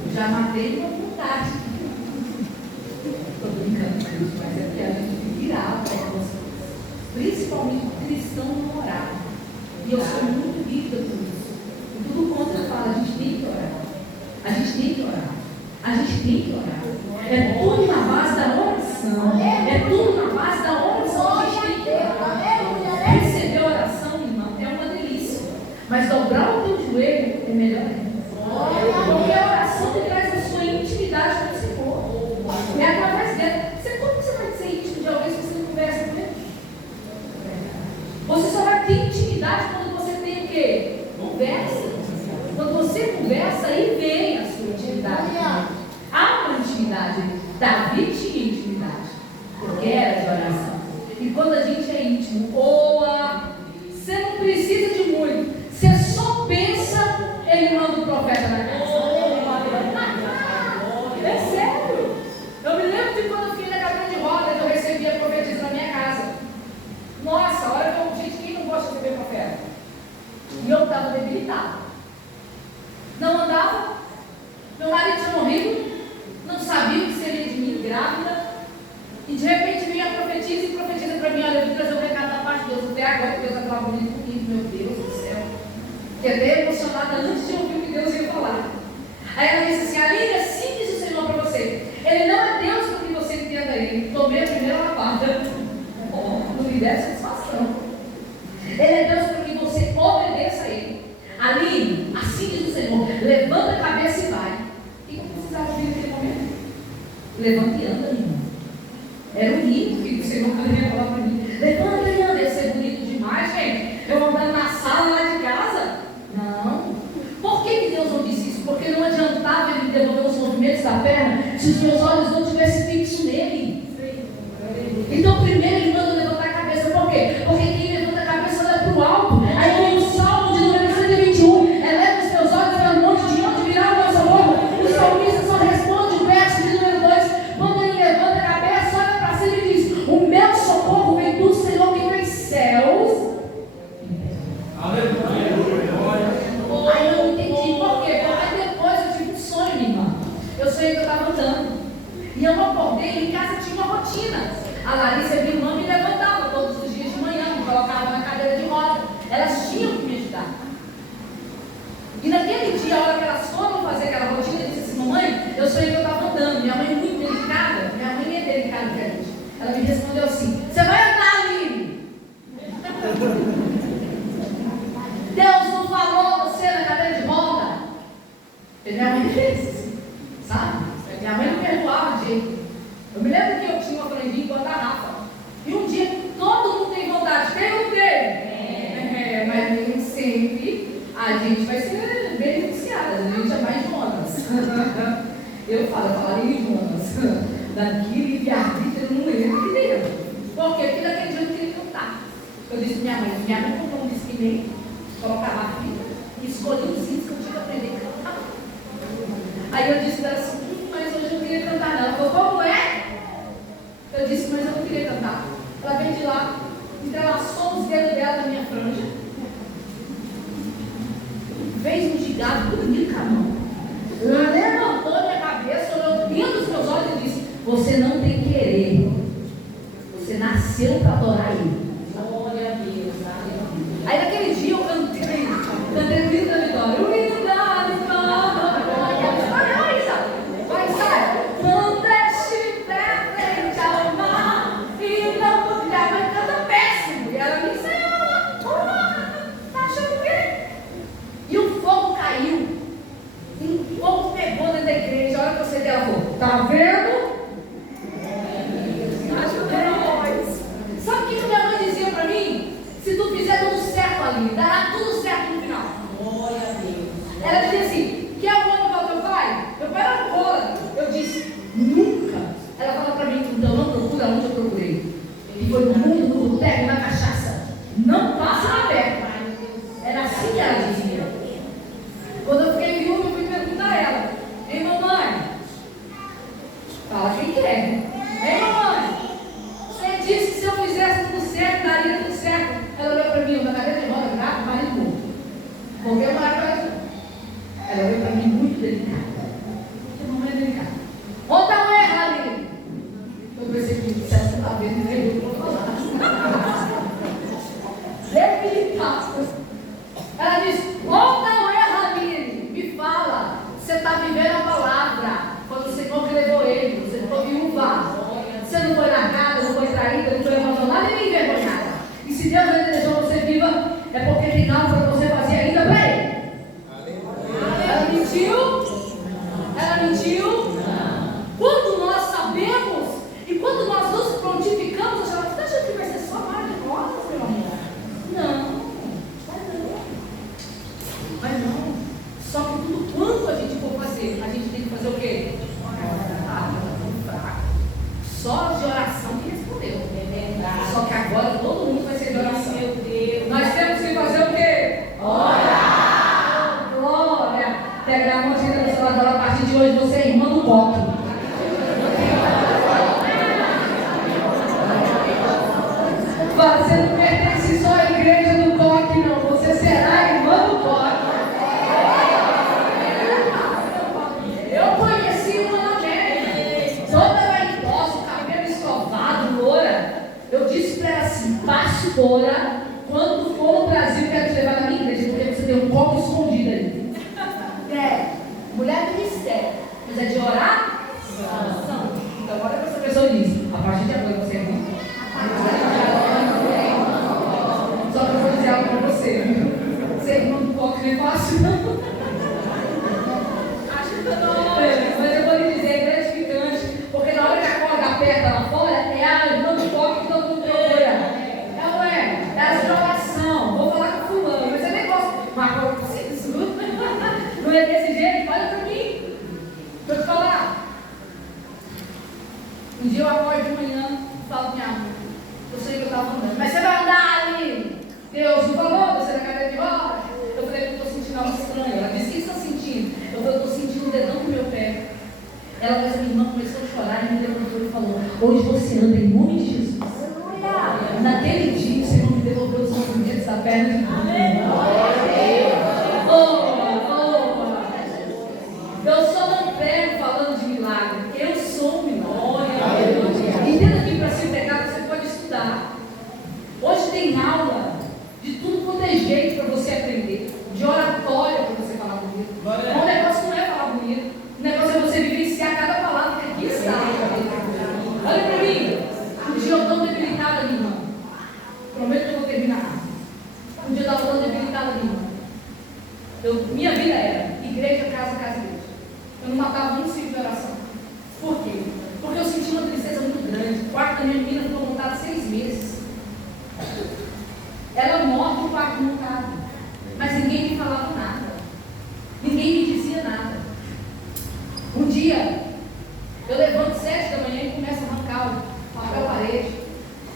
Eu já matei uma vontade. Estou brincando com isso, mas é porque a gente fica irado com algumas coisas. Principalmente o cristão não orar. E eu sou muito vívida por isso. E tudo contra eu falo, a gente tem que orar. A gente tem que orar. A gente tem que orar. É tudo na base da oração. É tudo na base da oração. A gente tem que orar. Receber oração, irmão, é uma delícia. Mas dobrar o teu joelho é melhor ainda. Porque a oração te traz a sua intimidade com o Senhor. É através dela. Como você vai ser íntimo de alguém se você não conversa com ele? Você só vai ter intimidade quando você tem o quê? Conversa. Quando você conversa, aí vem a sua intimidade. Há uma intimidade. Davi tinha intimidade, porque era de oração. E quando a gente é íntimo, você não precisa de muito. Você só pensa, ele manda o profeta na casa. É sério. Eu me lembro de quando eu fiquei na cadeira de roda, que eu recebia profetisa na minha casa. Nossa, a hora que eu, gente, quem não gosta de receber profeta? E eu estava debilitada. Não andava, meu marido tinha morrido, não sabia o que seria de mim, grávida, e de repente vinha a profetisa e profetiza para mim, olha, eu vim trazer um recado da parte de Deus, até agora que Deus vai falar bonito comigo, meu Deus do céu. Fiquei até emocionada antes de ouvir o que Deus ia falar. Aí ela disse assim, Aline, assim diz o Senhor para você, Ele não é Deus para que você entenda Ele. Tomei a primeira lavada, não me deve satisfação. Ele é Deus para que você obedeça a Ele. Aline, assim diz o Senhor, levanta a cabeça e vai. O que precisava ouvir naquele momento? Levanta e anda, irmão. Era um hino que o Senhor queria falar para mim. Levanta e anda, ia ser bonito demais, gente. Eu andando na sala lá de casa. Não. Por que Deus não disse isso? Porque não adiantava Ele devolver os movimentos da perna se os meus olhos não tivessem fixo nele. Então primeiro Ele manda levantar a cabeça. Por quê? Porque quem levanta a cabeça olha para o alto. Aí vem o Salmo de número 121. Eleva os teus olhos para o monte, de onde virá o meu socorro. O salmista só responde o verso de número 2. Quando ele levanta a cabeça, olha para cima e diz, o meu socorro vem do Senhor que fez céus. Aleluia. Aí eu não entendi por quê. Aí depois eu tive um sonho, minha irmã. Eu sonhei que eu estava andando. E eu acordei, em casa tinha uma rotina. A Larissa, minha irmã, me levantava todos os dias de manhã, me colocava na cadeira de roda. Elas tinham que me ajudar. E naquele dia, a hora que elas foram fazer aquela rotina, eu disse assim, mamãe, eu sonhei que eu estava andando. Minha mãe é muito delicada, minha mãe é delicada que a gente. Ela me respondeu assim, você vai andar, Aline? Deus não falou você na cadeira de roda? E minha mãe fez assim, sabe? Minha mãe não perdoava de jeito. Eu me lembro que eu tinha uma franjinha com a garrafa. E um dia todo mundo tem vontade. Tem ou não tem? Mas nem sempre a gente vai ser beneficiada. A gente é mais Jonas. Eu falaria em Jonas. Daqui Você não tem que querer. Você nasceu para adorar Ele. Glória a Deus. Aí naquele dia eu cantei o hino da vitória. O hino da vitória. Olha isso. Vai, sai. Quando estiver frente ao mar e não puder, mas canta péssimo. E ela me ensaiou. Tá achando o quê? E o fogo caiu. E o fogo pegou dentro da igreja. A hora que você deu, ela falou: tá vendo? Sabe o que minha mãe dizia para mim? Se tu fizer tudo certo ali, dará tudo certo no final. Glória a Deus. Ela dizia assim: quer alguma coisa para teu pai? Meu pai era alcoólatra. Eu disse: nunca. Ela fala para mim: então não procura onde eu procurei. E foi no mundo, no boteco, na cachaça. Não passa na perna. Era assim que ela dizia. Quando eu fiquei viúva, eu fui perguntar a ela: ei, mamãe, fala quem quer. Ei, mamãe, você disse que se eu fizesse tudo certo, daria tudo certo. Ela olhou para mim, uma cadeira de roda, grave, marido morto. Porque eu moro para isso. Ela olhou para mim muito delicada. Porque a mamãe é delicada. Onde está o erro ali? Eu percebi que você está vendo, eu vou falar. Delicada. Ela disse: onde está o erro ali? Me fala. Você está vivendo a palavra. Quando o Senhor que levou ele, você ficou viúva. Você não foi largada, não foi traída, não foi abandonada e nem envergonhada. E se Deus ainda deixou você viva, é porque tem algo para você fazer ainda para Ele. Ela mentiu? Ela mentiu? Quando nós sabemos e quando nós nos prontificamos, você está achando que vai ser só mar de rosas, meu amor? Não. Vai não. Só que tudo quanto a gente for fazer, a gente tem que fazer o quê? Só de oração que respondeu. Só que agora todo mundo vai ser de oração. Meu Deus. Nós temos que fazer o quê? Orar. Glória. Pega a mão de Deus, a partir de hoje você é irmã do coque. Você não pertence só à igreja do coque, não. Você será irmã do coque. Eu conheci uma na América. Toda eu disse para ela assim: pastora, quando for no Brasil, quero te levar na minha igreja, porque você tem um copo escondido aí. Mulher do mistério, mas é de orar? Não. Então, olha para essa pessoa e diz: a partir de agora você é irmã. Só que eu vou dizer algo para você, viu? Ser irmã do copo não é fácil, não. Mas eu vou lhe dizer, é gratificante, porque na hora que a corda aperta lá fora, é a irmã do copo que todo mundo procura. Não é? É as de oração. Vou falar com fulano, mas é negócio. Mas não é desse jeito? Olha pra mim. Deixa eu te falar. Um dia eu acordo de manhã e falo: minha mãe, eu sei que eu estava andando, mas você vai andar ali? Deus, por favor, você na cadeira de roda? Eu falei: eu estou sentindo algo estranho. Ela disse: o que você está sentindo? Eu falei: eu estou sentindo o dedão do meu pé. Ela, mas a minha irmã começou a chorar e me levantou e falou: hoje você anda em nome de Jesus. Naquele dia o Senhor me devolveu os movimentos da perna de eu só não prego falando de milagre, eu sou um milagre. Entenda que para se pegar você pode estudar. Hoje tem aula de tudo quanto é jeito para você aprender, de oratória para você falar bonito. O negócio não é falar bonito, o negócio é você vivenciar cada palavra que aqui está. Olha para mim, um dia eu estou debilitada, minha irmã. Prometo que eu vou terminar. Um dia eu estava tão debilitada, minha irmã. Minha vida era igreja, casa, igreja. Eu não matava um ciclo de oração. Por quê? Porque eu senti uma tristeza muito grande. O quarto da minha menina ficou montado 6 meses. Ela morre no quarto montado. Mas ninguém me falava nada. Ninguém me dizia nada. Um dia, eu levanto 7 da manhã e começo a arrancar o papel parede.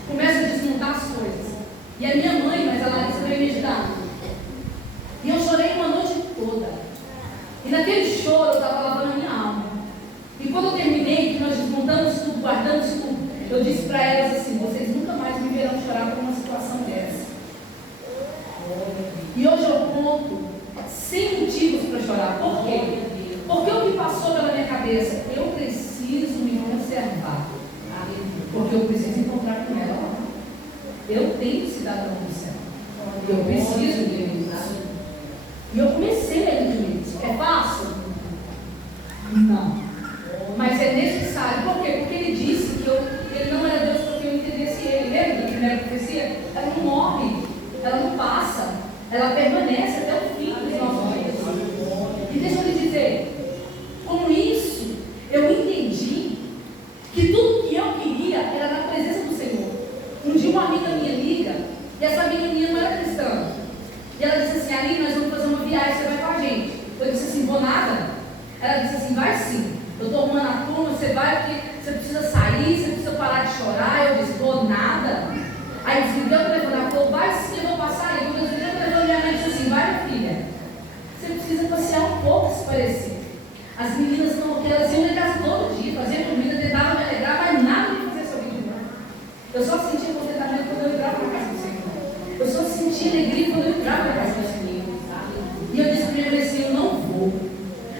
Começo a desmontar as coisas. E a minha mãe, mas a Larissa veio me ajudar. E eu chorei uma noite toda. E naquele choro eu estava lavando a minha alma. E quando eu terminei, que nós desmontamos tudo, guardamos tudo, eu disse para elas assim: vocês nunca mais me verão chorar por uma situação dessa. E hoje eu conto sem motivos para chorar. Por quê? Porque o que passou pela minha cabeça? Eu preciso me conservar. porque eu preciso encontrar com ela. Eu tenho cidadão do céu. Eu preciso dele. E eu comecei a entender isso. É fácil? Não. Mas é necessário. Por quê? Porque ele disse que ele não era Deus para que eu entendesse ele. Lembra da primeira profecia? Ela não morre, ela não passa, ela permanece até o fim dos nossos dias. E deixa eu lhe dizer, com isso, eu entendi que tudo que eu queria era na presença do Senhor. Um dia uma amiga minha liga, e essa amiga minha não era cristã. E ela disse assim: Aline, nós vamos fazer uma viagem, você vai com a gente. Eu disse assim: vou nada. Ela disse assim: vai sim. Eu estou arrumando a turma, você vai porque você precisa sair, você precisa parar de chorar. Eu disse: vou nada. Aí desliguei o telefone, ela falou: vai sim, eu vou passar aí. Eu desliguei o telefone, minha mãe disse assim: vai, minha filha, você precisa passear um pouco, se parecer. As meninas não, porque elas iam na casa todo dia, faziam comida, tentavam me alegrar, mas nada de fazer sobre de novo. Eu só sentia contentamento quando eu entrava na casa do Senhor. Eu só sentia alegria quando eu entrava na casa do Senhor. E eu disse para ele assim: eu não vou.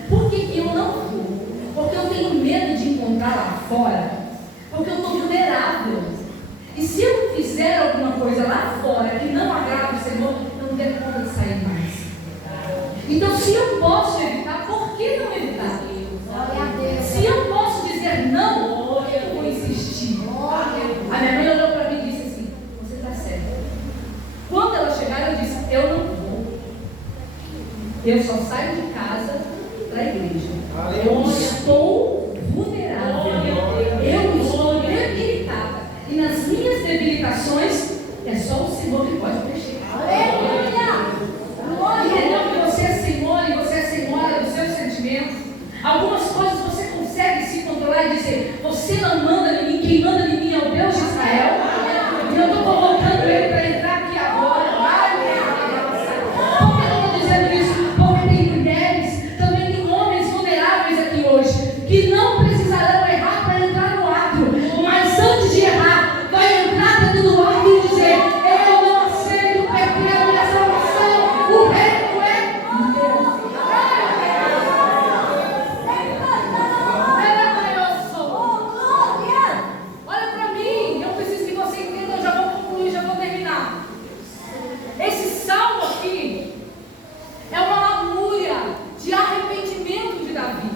Por que eu não vou? Porque eu tenho medo de encontrar lá fora, porque eu estou vulnerável. E se eu fizer alguma coisa lá fora que não agrada o Senhor, eu não tenho conta de sair mais. Então, se eu posso evitar, por que não evitar? Se eu posso dizer não, por que eu vou insistir? A minha mãe olhou para mim e disse assim: você está certa. Quando ela chegar, eu disse: eu não vou. Eu só saio de casa para a igreja. Eu estou vulnerável. Eu estou debilitada. E nas minhas debilitações, é só o Senhor que pode mexer. E não que você é senhor e você é senhora dos seus sentimentos. Algumas coisas você consegue se controlar e dizer: você não manda em mim, quem manda em mim é o Deus de Israel. E eu estou colocando ele para entrar aqui agora. Por que eu estou dizendo isso? Porque tem mulheres, também tem homens vulneráveis aqui hoje, que não precisarão errar para entrar no átrio, mas antes de errar, vai entrar dentro do átrio e dizer: eu não aceito o pecado da salvação, o reino é Deus. Olha para mim, eu preciso que você entenda, eu já vou concluir, já vou terminar. Esse salmo aqui é uma lamúria de arrependimento de Davi.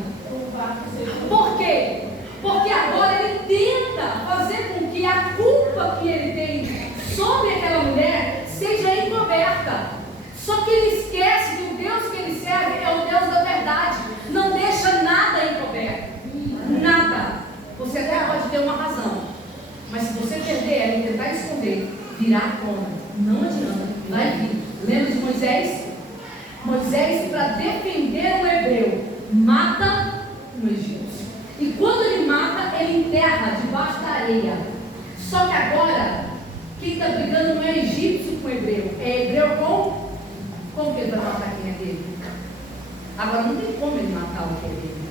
Por quê? Porque agora ele tenta fazer com que a culpa que ele tem sobre aquela mulher seja encoberta. Só que ele esquece que o Deus que ele serve é o Deus da verdade. Não deixa nada encoberto. Nada. Você até pode ter uma razão, mas se você perder ela e tentar esconder, virá à tona. Não adianta. Vai vir. Lembra de Moisés? Moisés, para defender o hebreu, mata o egípcio. E quando ele mata, ele enterra debaixo da areia. Só que agora, quem está brigando não é egípcio com hebreu, é hebreu com... Como que ele vai matar quem é dele? Agora não tem como ele matar o que é dele.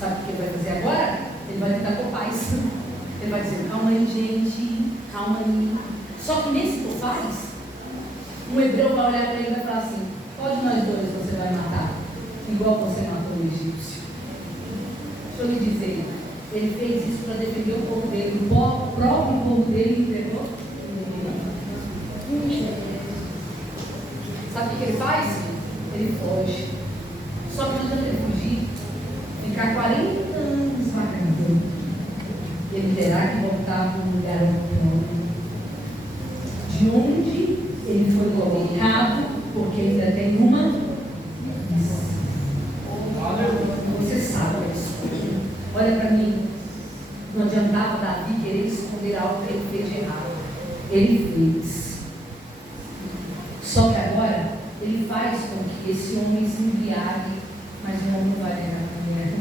Sabe o que ele vai fazer agora? Ele vai tentar com paz. Ele vai dizer: calma aí, gente, calma aí. Só que nesse paz, um hebreu vai olhar para ele e vai falar assim: qual de nós dois você vai matar? Igual você matou o egípcio. Deixa eu lhe dizer, ele fez isso para defender o povo dele. O próprio povo dele entregou. Sabe o que ele faz? Ele foge. Só que não adianta ele fugir, ficar 40 anos vagando. Ele terá que voltar para um lugar de onde ele foi colocado, porque ainda tem uma missão. Você sabe isso. Olha para mim. Não adiantava Davi querer esconder algo que ele fez de errado. Ele fez. Só que agora ele faz com que esse homem se embriague, mas o homem não vai negar a mulher.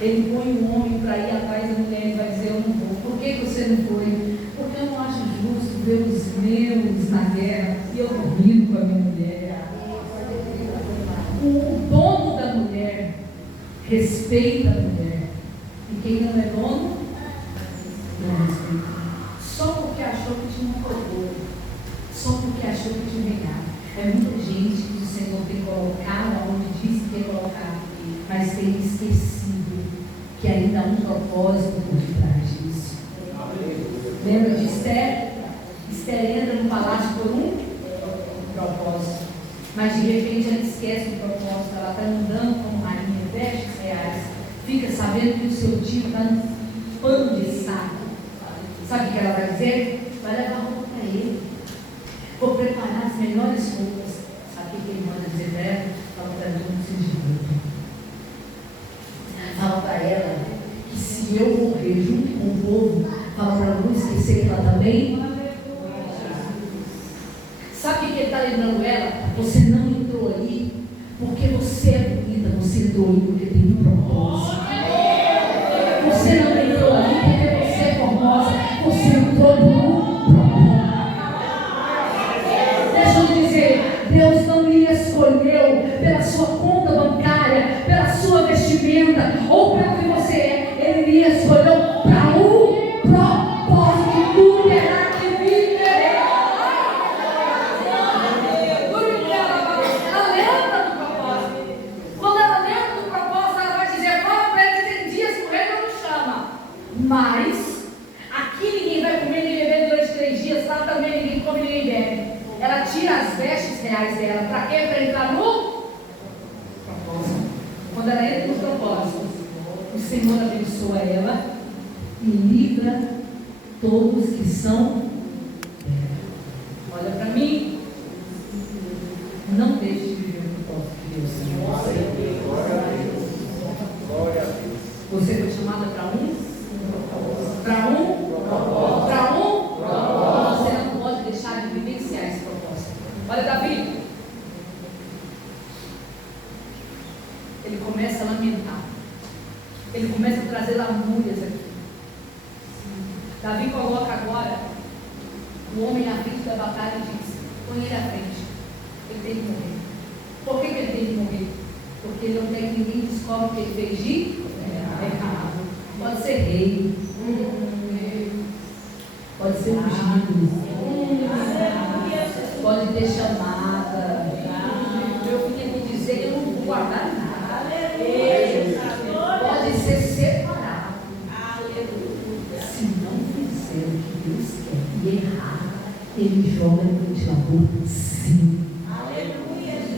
Ele põe o homem para ir atrás da mulher e vai dizer: eu não vou. Por que você não foi? Porque eu não acho justo ver os meus na guerra e eu dormindo com a minha mulher. O dono da mulher respeita a mulher. E quem não é dono, não respeita. Só porque achou que tinha um poder. Só porque achou que tinha um reinado. É muita gente que o Senhor tem colocado onde disse que tem colocado, mas tem esquecido que ainda há um propósito por detrás disso. vendo que o seu dia está um pano de saco. Sabe o que ela vai dizer? Vai levar roupa para ele. Vou preparar as melhores roupas. Sabe o que ele manda dizer para ela? Fala para ela, não precisa de roupa. Fala para ela que se eu morrer junto com o povo, fala para ela não esquecer que ela também. Sabe o que ele está lembrando ela? Você não entrou ali porque você é bonita, você entrou ali porque tem um propósito. Você não entrou ali porque você é formosa, você entrou no propósito. Deixa eu dizer, Deus não lhe escolheu pela sua conta bancária, pela sua vestimenta ou pelo que você é. Ele lhe escolheu para um propósito que tudo terá que viver. Ela lembra do propósito. Quando ela lembra do propósito, ela vai dizer: fala para ele que tem dias que o rei não me chama, mas aqui ninguém vai comer nem beber durante 3 dias, lá também ninguém come nem bebe. Ela tira as vestes reais dela. Para quê? Para entrar no propósito. Quando ela entra no propósito, o Senhor abençoa ela e livra todos que são dela. Olha para mim. Não deixe de viver o propósito de Deus. Glória a Deus. Você foi chamada para Para Você não pode deixar de vivenciar esse propósito. Olha, Davi. Ele começa a lamentar. Ele começa a trazer lamúrias aqui. Davi coloca agora o homem à frente da batalha e diz: põe ele à frente. Ele tem que morrer. Por que ele tem que morrer? Porque ele não quer que ninguém descobre o que ele fez de errado. Pode ser rei. Pode ser ungido. Pode ter chamada. Meu filho tem que dizer que eu não vou guardar nada. Pode ser separado. Se não fizer o que Deus quer e errar, ele joga no ventilador, sim.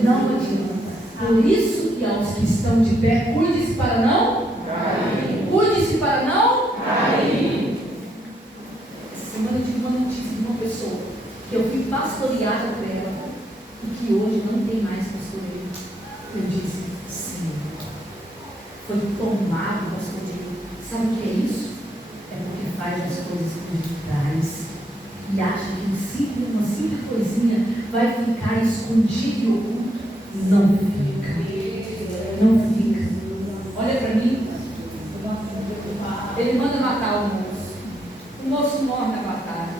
Não adianta. Por isso que aos que estão de pé, cuide-se para não cair. Cuide-se para não cair. Essa semana eu tive uma notícia de uma pessoa que eu fui pastoreada por ela e que hoje não tem mais pastoreio. Eu disse: sim. Foi tomado pastoreio. Sabe o que é isso? É porque faz as coisas por detrás e acha que uma simples coisinha vai ficar escondido e oculto. Não fica. Não fica. Olha para mim. Ele manda matar o moço. O moço morre na batalha.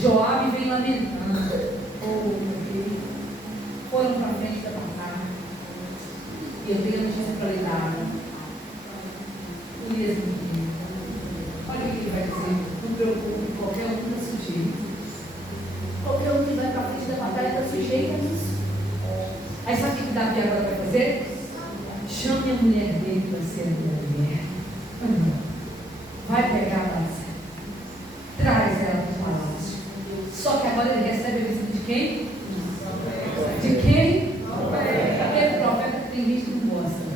Joabe vem lamentando. Oh, meu Deus. Foram para frente da batalha. E eu tenho a notícia para lhe dar. O mesmo dia. Olha o que ele vai dizer. Não preocupe, qualquer um está sujeito. Qualquer um que vai para frente da batalha está sujeito a isso. Aí sabe o que Davi agora vai fazer? Chame a mulher dele para ser a minha mulher. Vai pegar a Básia. Traz ela para o palácio. Só que agora ele recebe a visita de quem? De quem? Aquele profeta que tem gente que não gosta.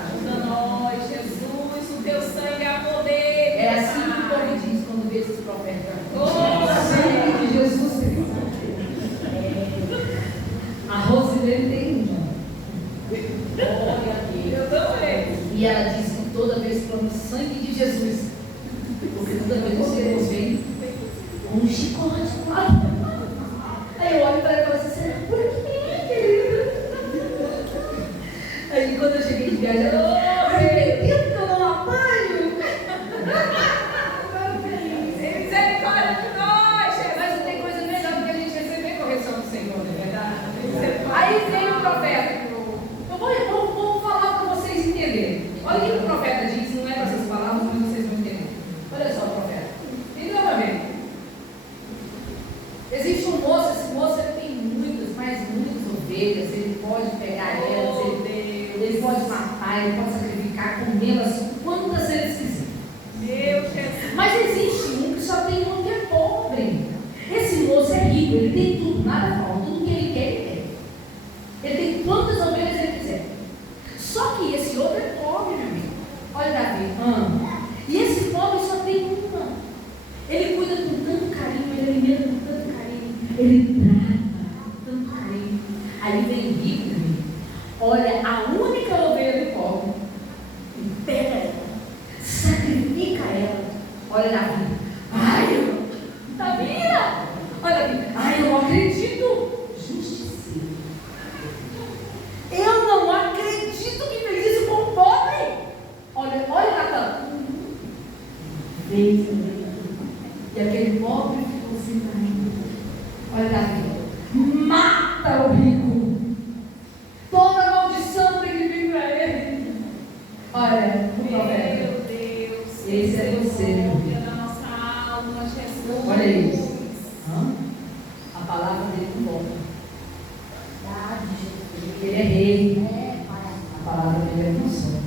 Ajuda nós, Jesus, o teu sangue é a poder. É assim que o povo diz quando vê esses profetas. O sangue de Jesus. A Rosilene tem um. Eu também. E ela diz que toda vez que o sangue de Jesus, porque toda vez que Deus vem com um chicote. Aí eu olho para ela e falo assim: por que, querida? Aí quando eu cheguei de viagem, ela falou: arrependido que eu não apanho. Misericórdia de nós. Mas não tem coisa melhor do que a gente receber correção do Senhor, não é verdade? Aí vem o profeta. Eu vou falar para vocês entenderem. Olha o que o profeta diz, não é para essas palavras, mas vocês vão entender. Olha só o profeta. E não vai ver. Olha Davi. Ai, Davi, olha Davi. Ai, eu não acredito. Justiceiro. Eu não acredito que fez isso com o pobre. Olha Natan. Fez. E aquele pobre ficou sentado. Olha Davi. Mata o rico. Toda a maldição tem que vir para ele. Olha, o provérbio. Meu Deus. Esse é você, meu filho. Da nossa alma, Jesus. Olha isso. A palavra dele não volta. Ele é rei. A palavra dele é função.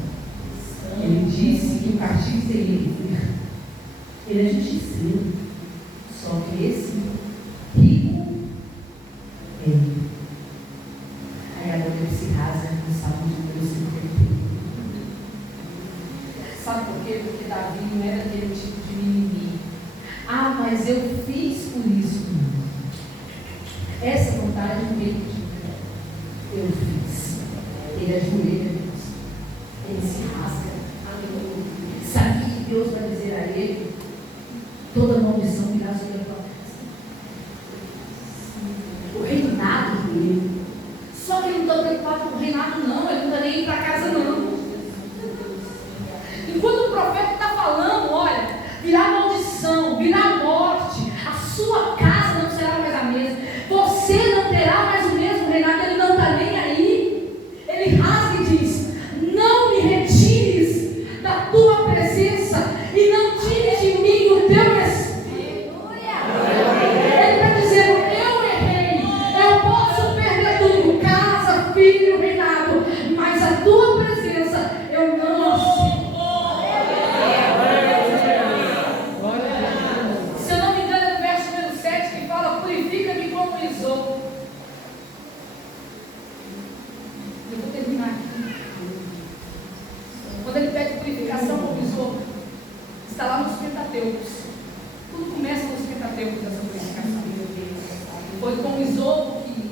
Ele disse que o castigo seria. Ele é justiceiro. Só que esse rico é ele. Aí agora ele se rasga no Salmo de número 51. Sabe por quê? Porque Davi não era aquele tipo de mimimi. Ah, mas eu fiz por isso. Essa vontade não veio de mim. Eu fiz. Ele ajoelha a Deus. Ele se rasga. Sabe que Deus vai dizer a ele? Toda maldição virá sobre a tua casa. O reinado dele. Só que ele não está preocupado com o reinado, não. Ele não está nem indo para casa, não. Enquanto o profeta está falando, olha, virá maldição, virá morte, a sua casa não será mais a mesma, você não terá mais o mesmo reinado, ele não está nem aí. Ele rasga e diz: não me retires da tua presença e não tires de mim o teu espírito. Ele está dizendo: eu errei, eu posso perder tudo, casa, filho, reinado, mas a tua presença eu não aceito. Se eu não me engano, é no verso número 7 que fala: purifica-me como isopo. Eu vou terminar aqui. Quando ele pede purificação como isopo, está lá nos Pentateucos. Tudo começa nos Pentateucos, essa purificação. Foi com isopo que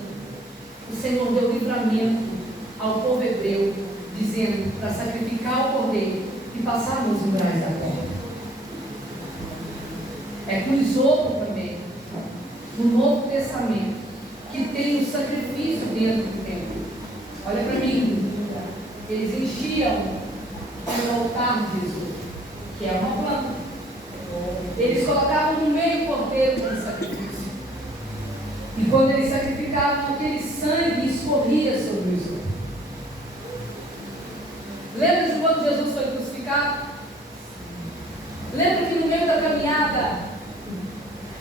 o Senhor deu livramento ao povo hebreu, dizendo para sacrificar o cordeiro e passar nos umbrais da terra. É com isopo também, no Novo Testamento, que tem o sacrifício dentro do templo. Olha para mim, eles enchiam o altar de isopo, que é uma planta. Eles colocavam no meio o cordeiro do sacrifício. E quando eles sacrificavam, aquele sangue escorria sobre o isopo. Lembra de quando Jesus foi crucificado? Lembra que no meio da caminhada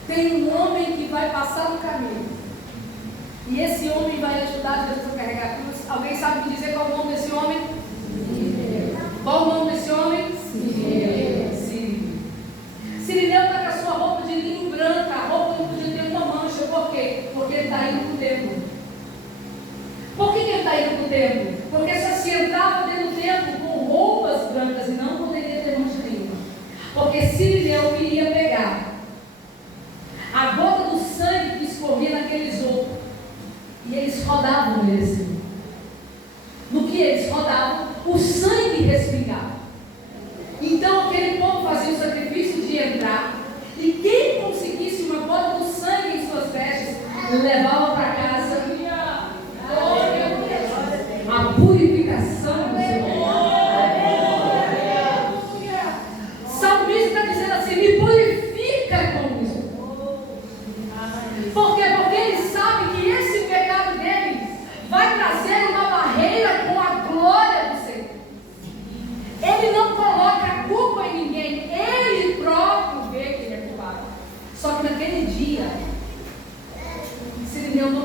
tem um homem que vai passar no caminho. E esse homem vai ajudar Jesus a carregar a cruz. Alguém sabe me dizer qual é o nome desse homem? Qual o nome desse homem? Sirineu está com a sua roupa de linho branca. A roupa não podia ter uma mancha. Por quê? Porque ele está indo para o templo. Por que ele está indo para o templo? Porque só se entrava dentro do templo com roupas brancas e não poderia ter mancha nenhuma. Porque Sirineu iria pegar a gota do sangue que escorria naquele isopo. E eles rodavam nele. No que eles rodavam, o sangue respingava. Então aquele povo fazia o sacrifício de entrar. E quem conseguisse uma gota do sangue em suas vestes, levava para casa a purificação do Senhor. Salmista está dizendo assim: me purifica com isso. Por quê? Porque ele sabe que esse pecado dele vai trazer uma barreira com a glória do Senhor. Ele não coloca a culpa em ninguém, ele próprio vê que ele é culpado. Só que naquele dia, Sirineu não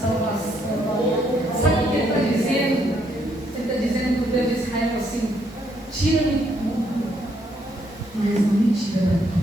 salvação. Sabe o que ele está dizendo? Ele está dizendo para o Deus de Israel assim: tira-me tudo, mas não me tira daqui.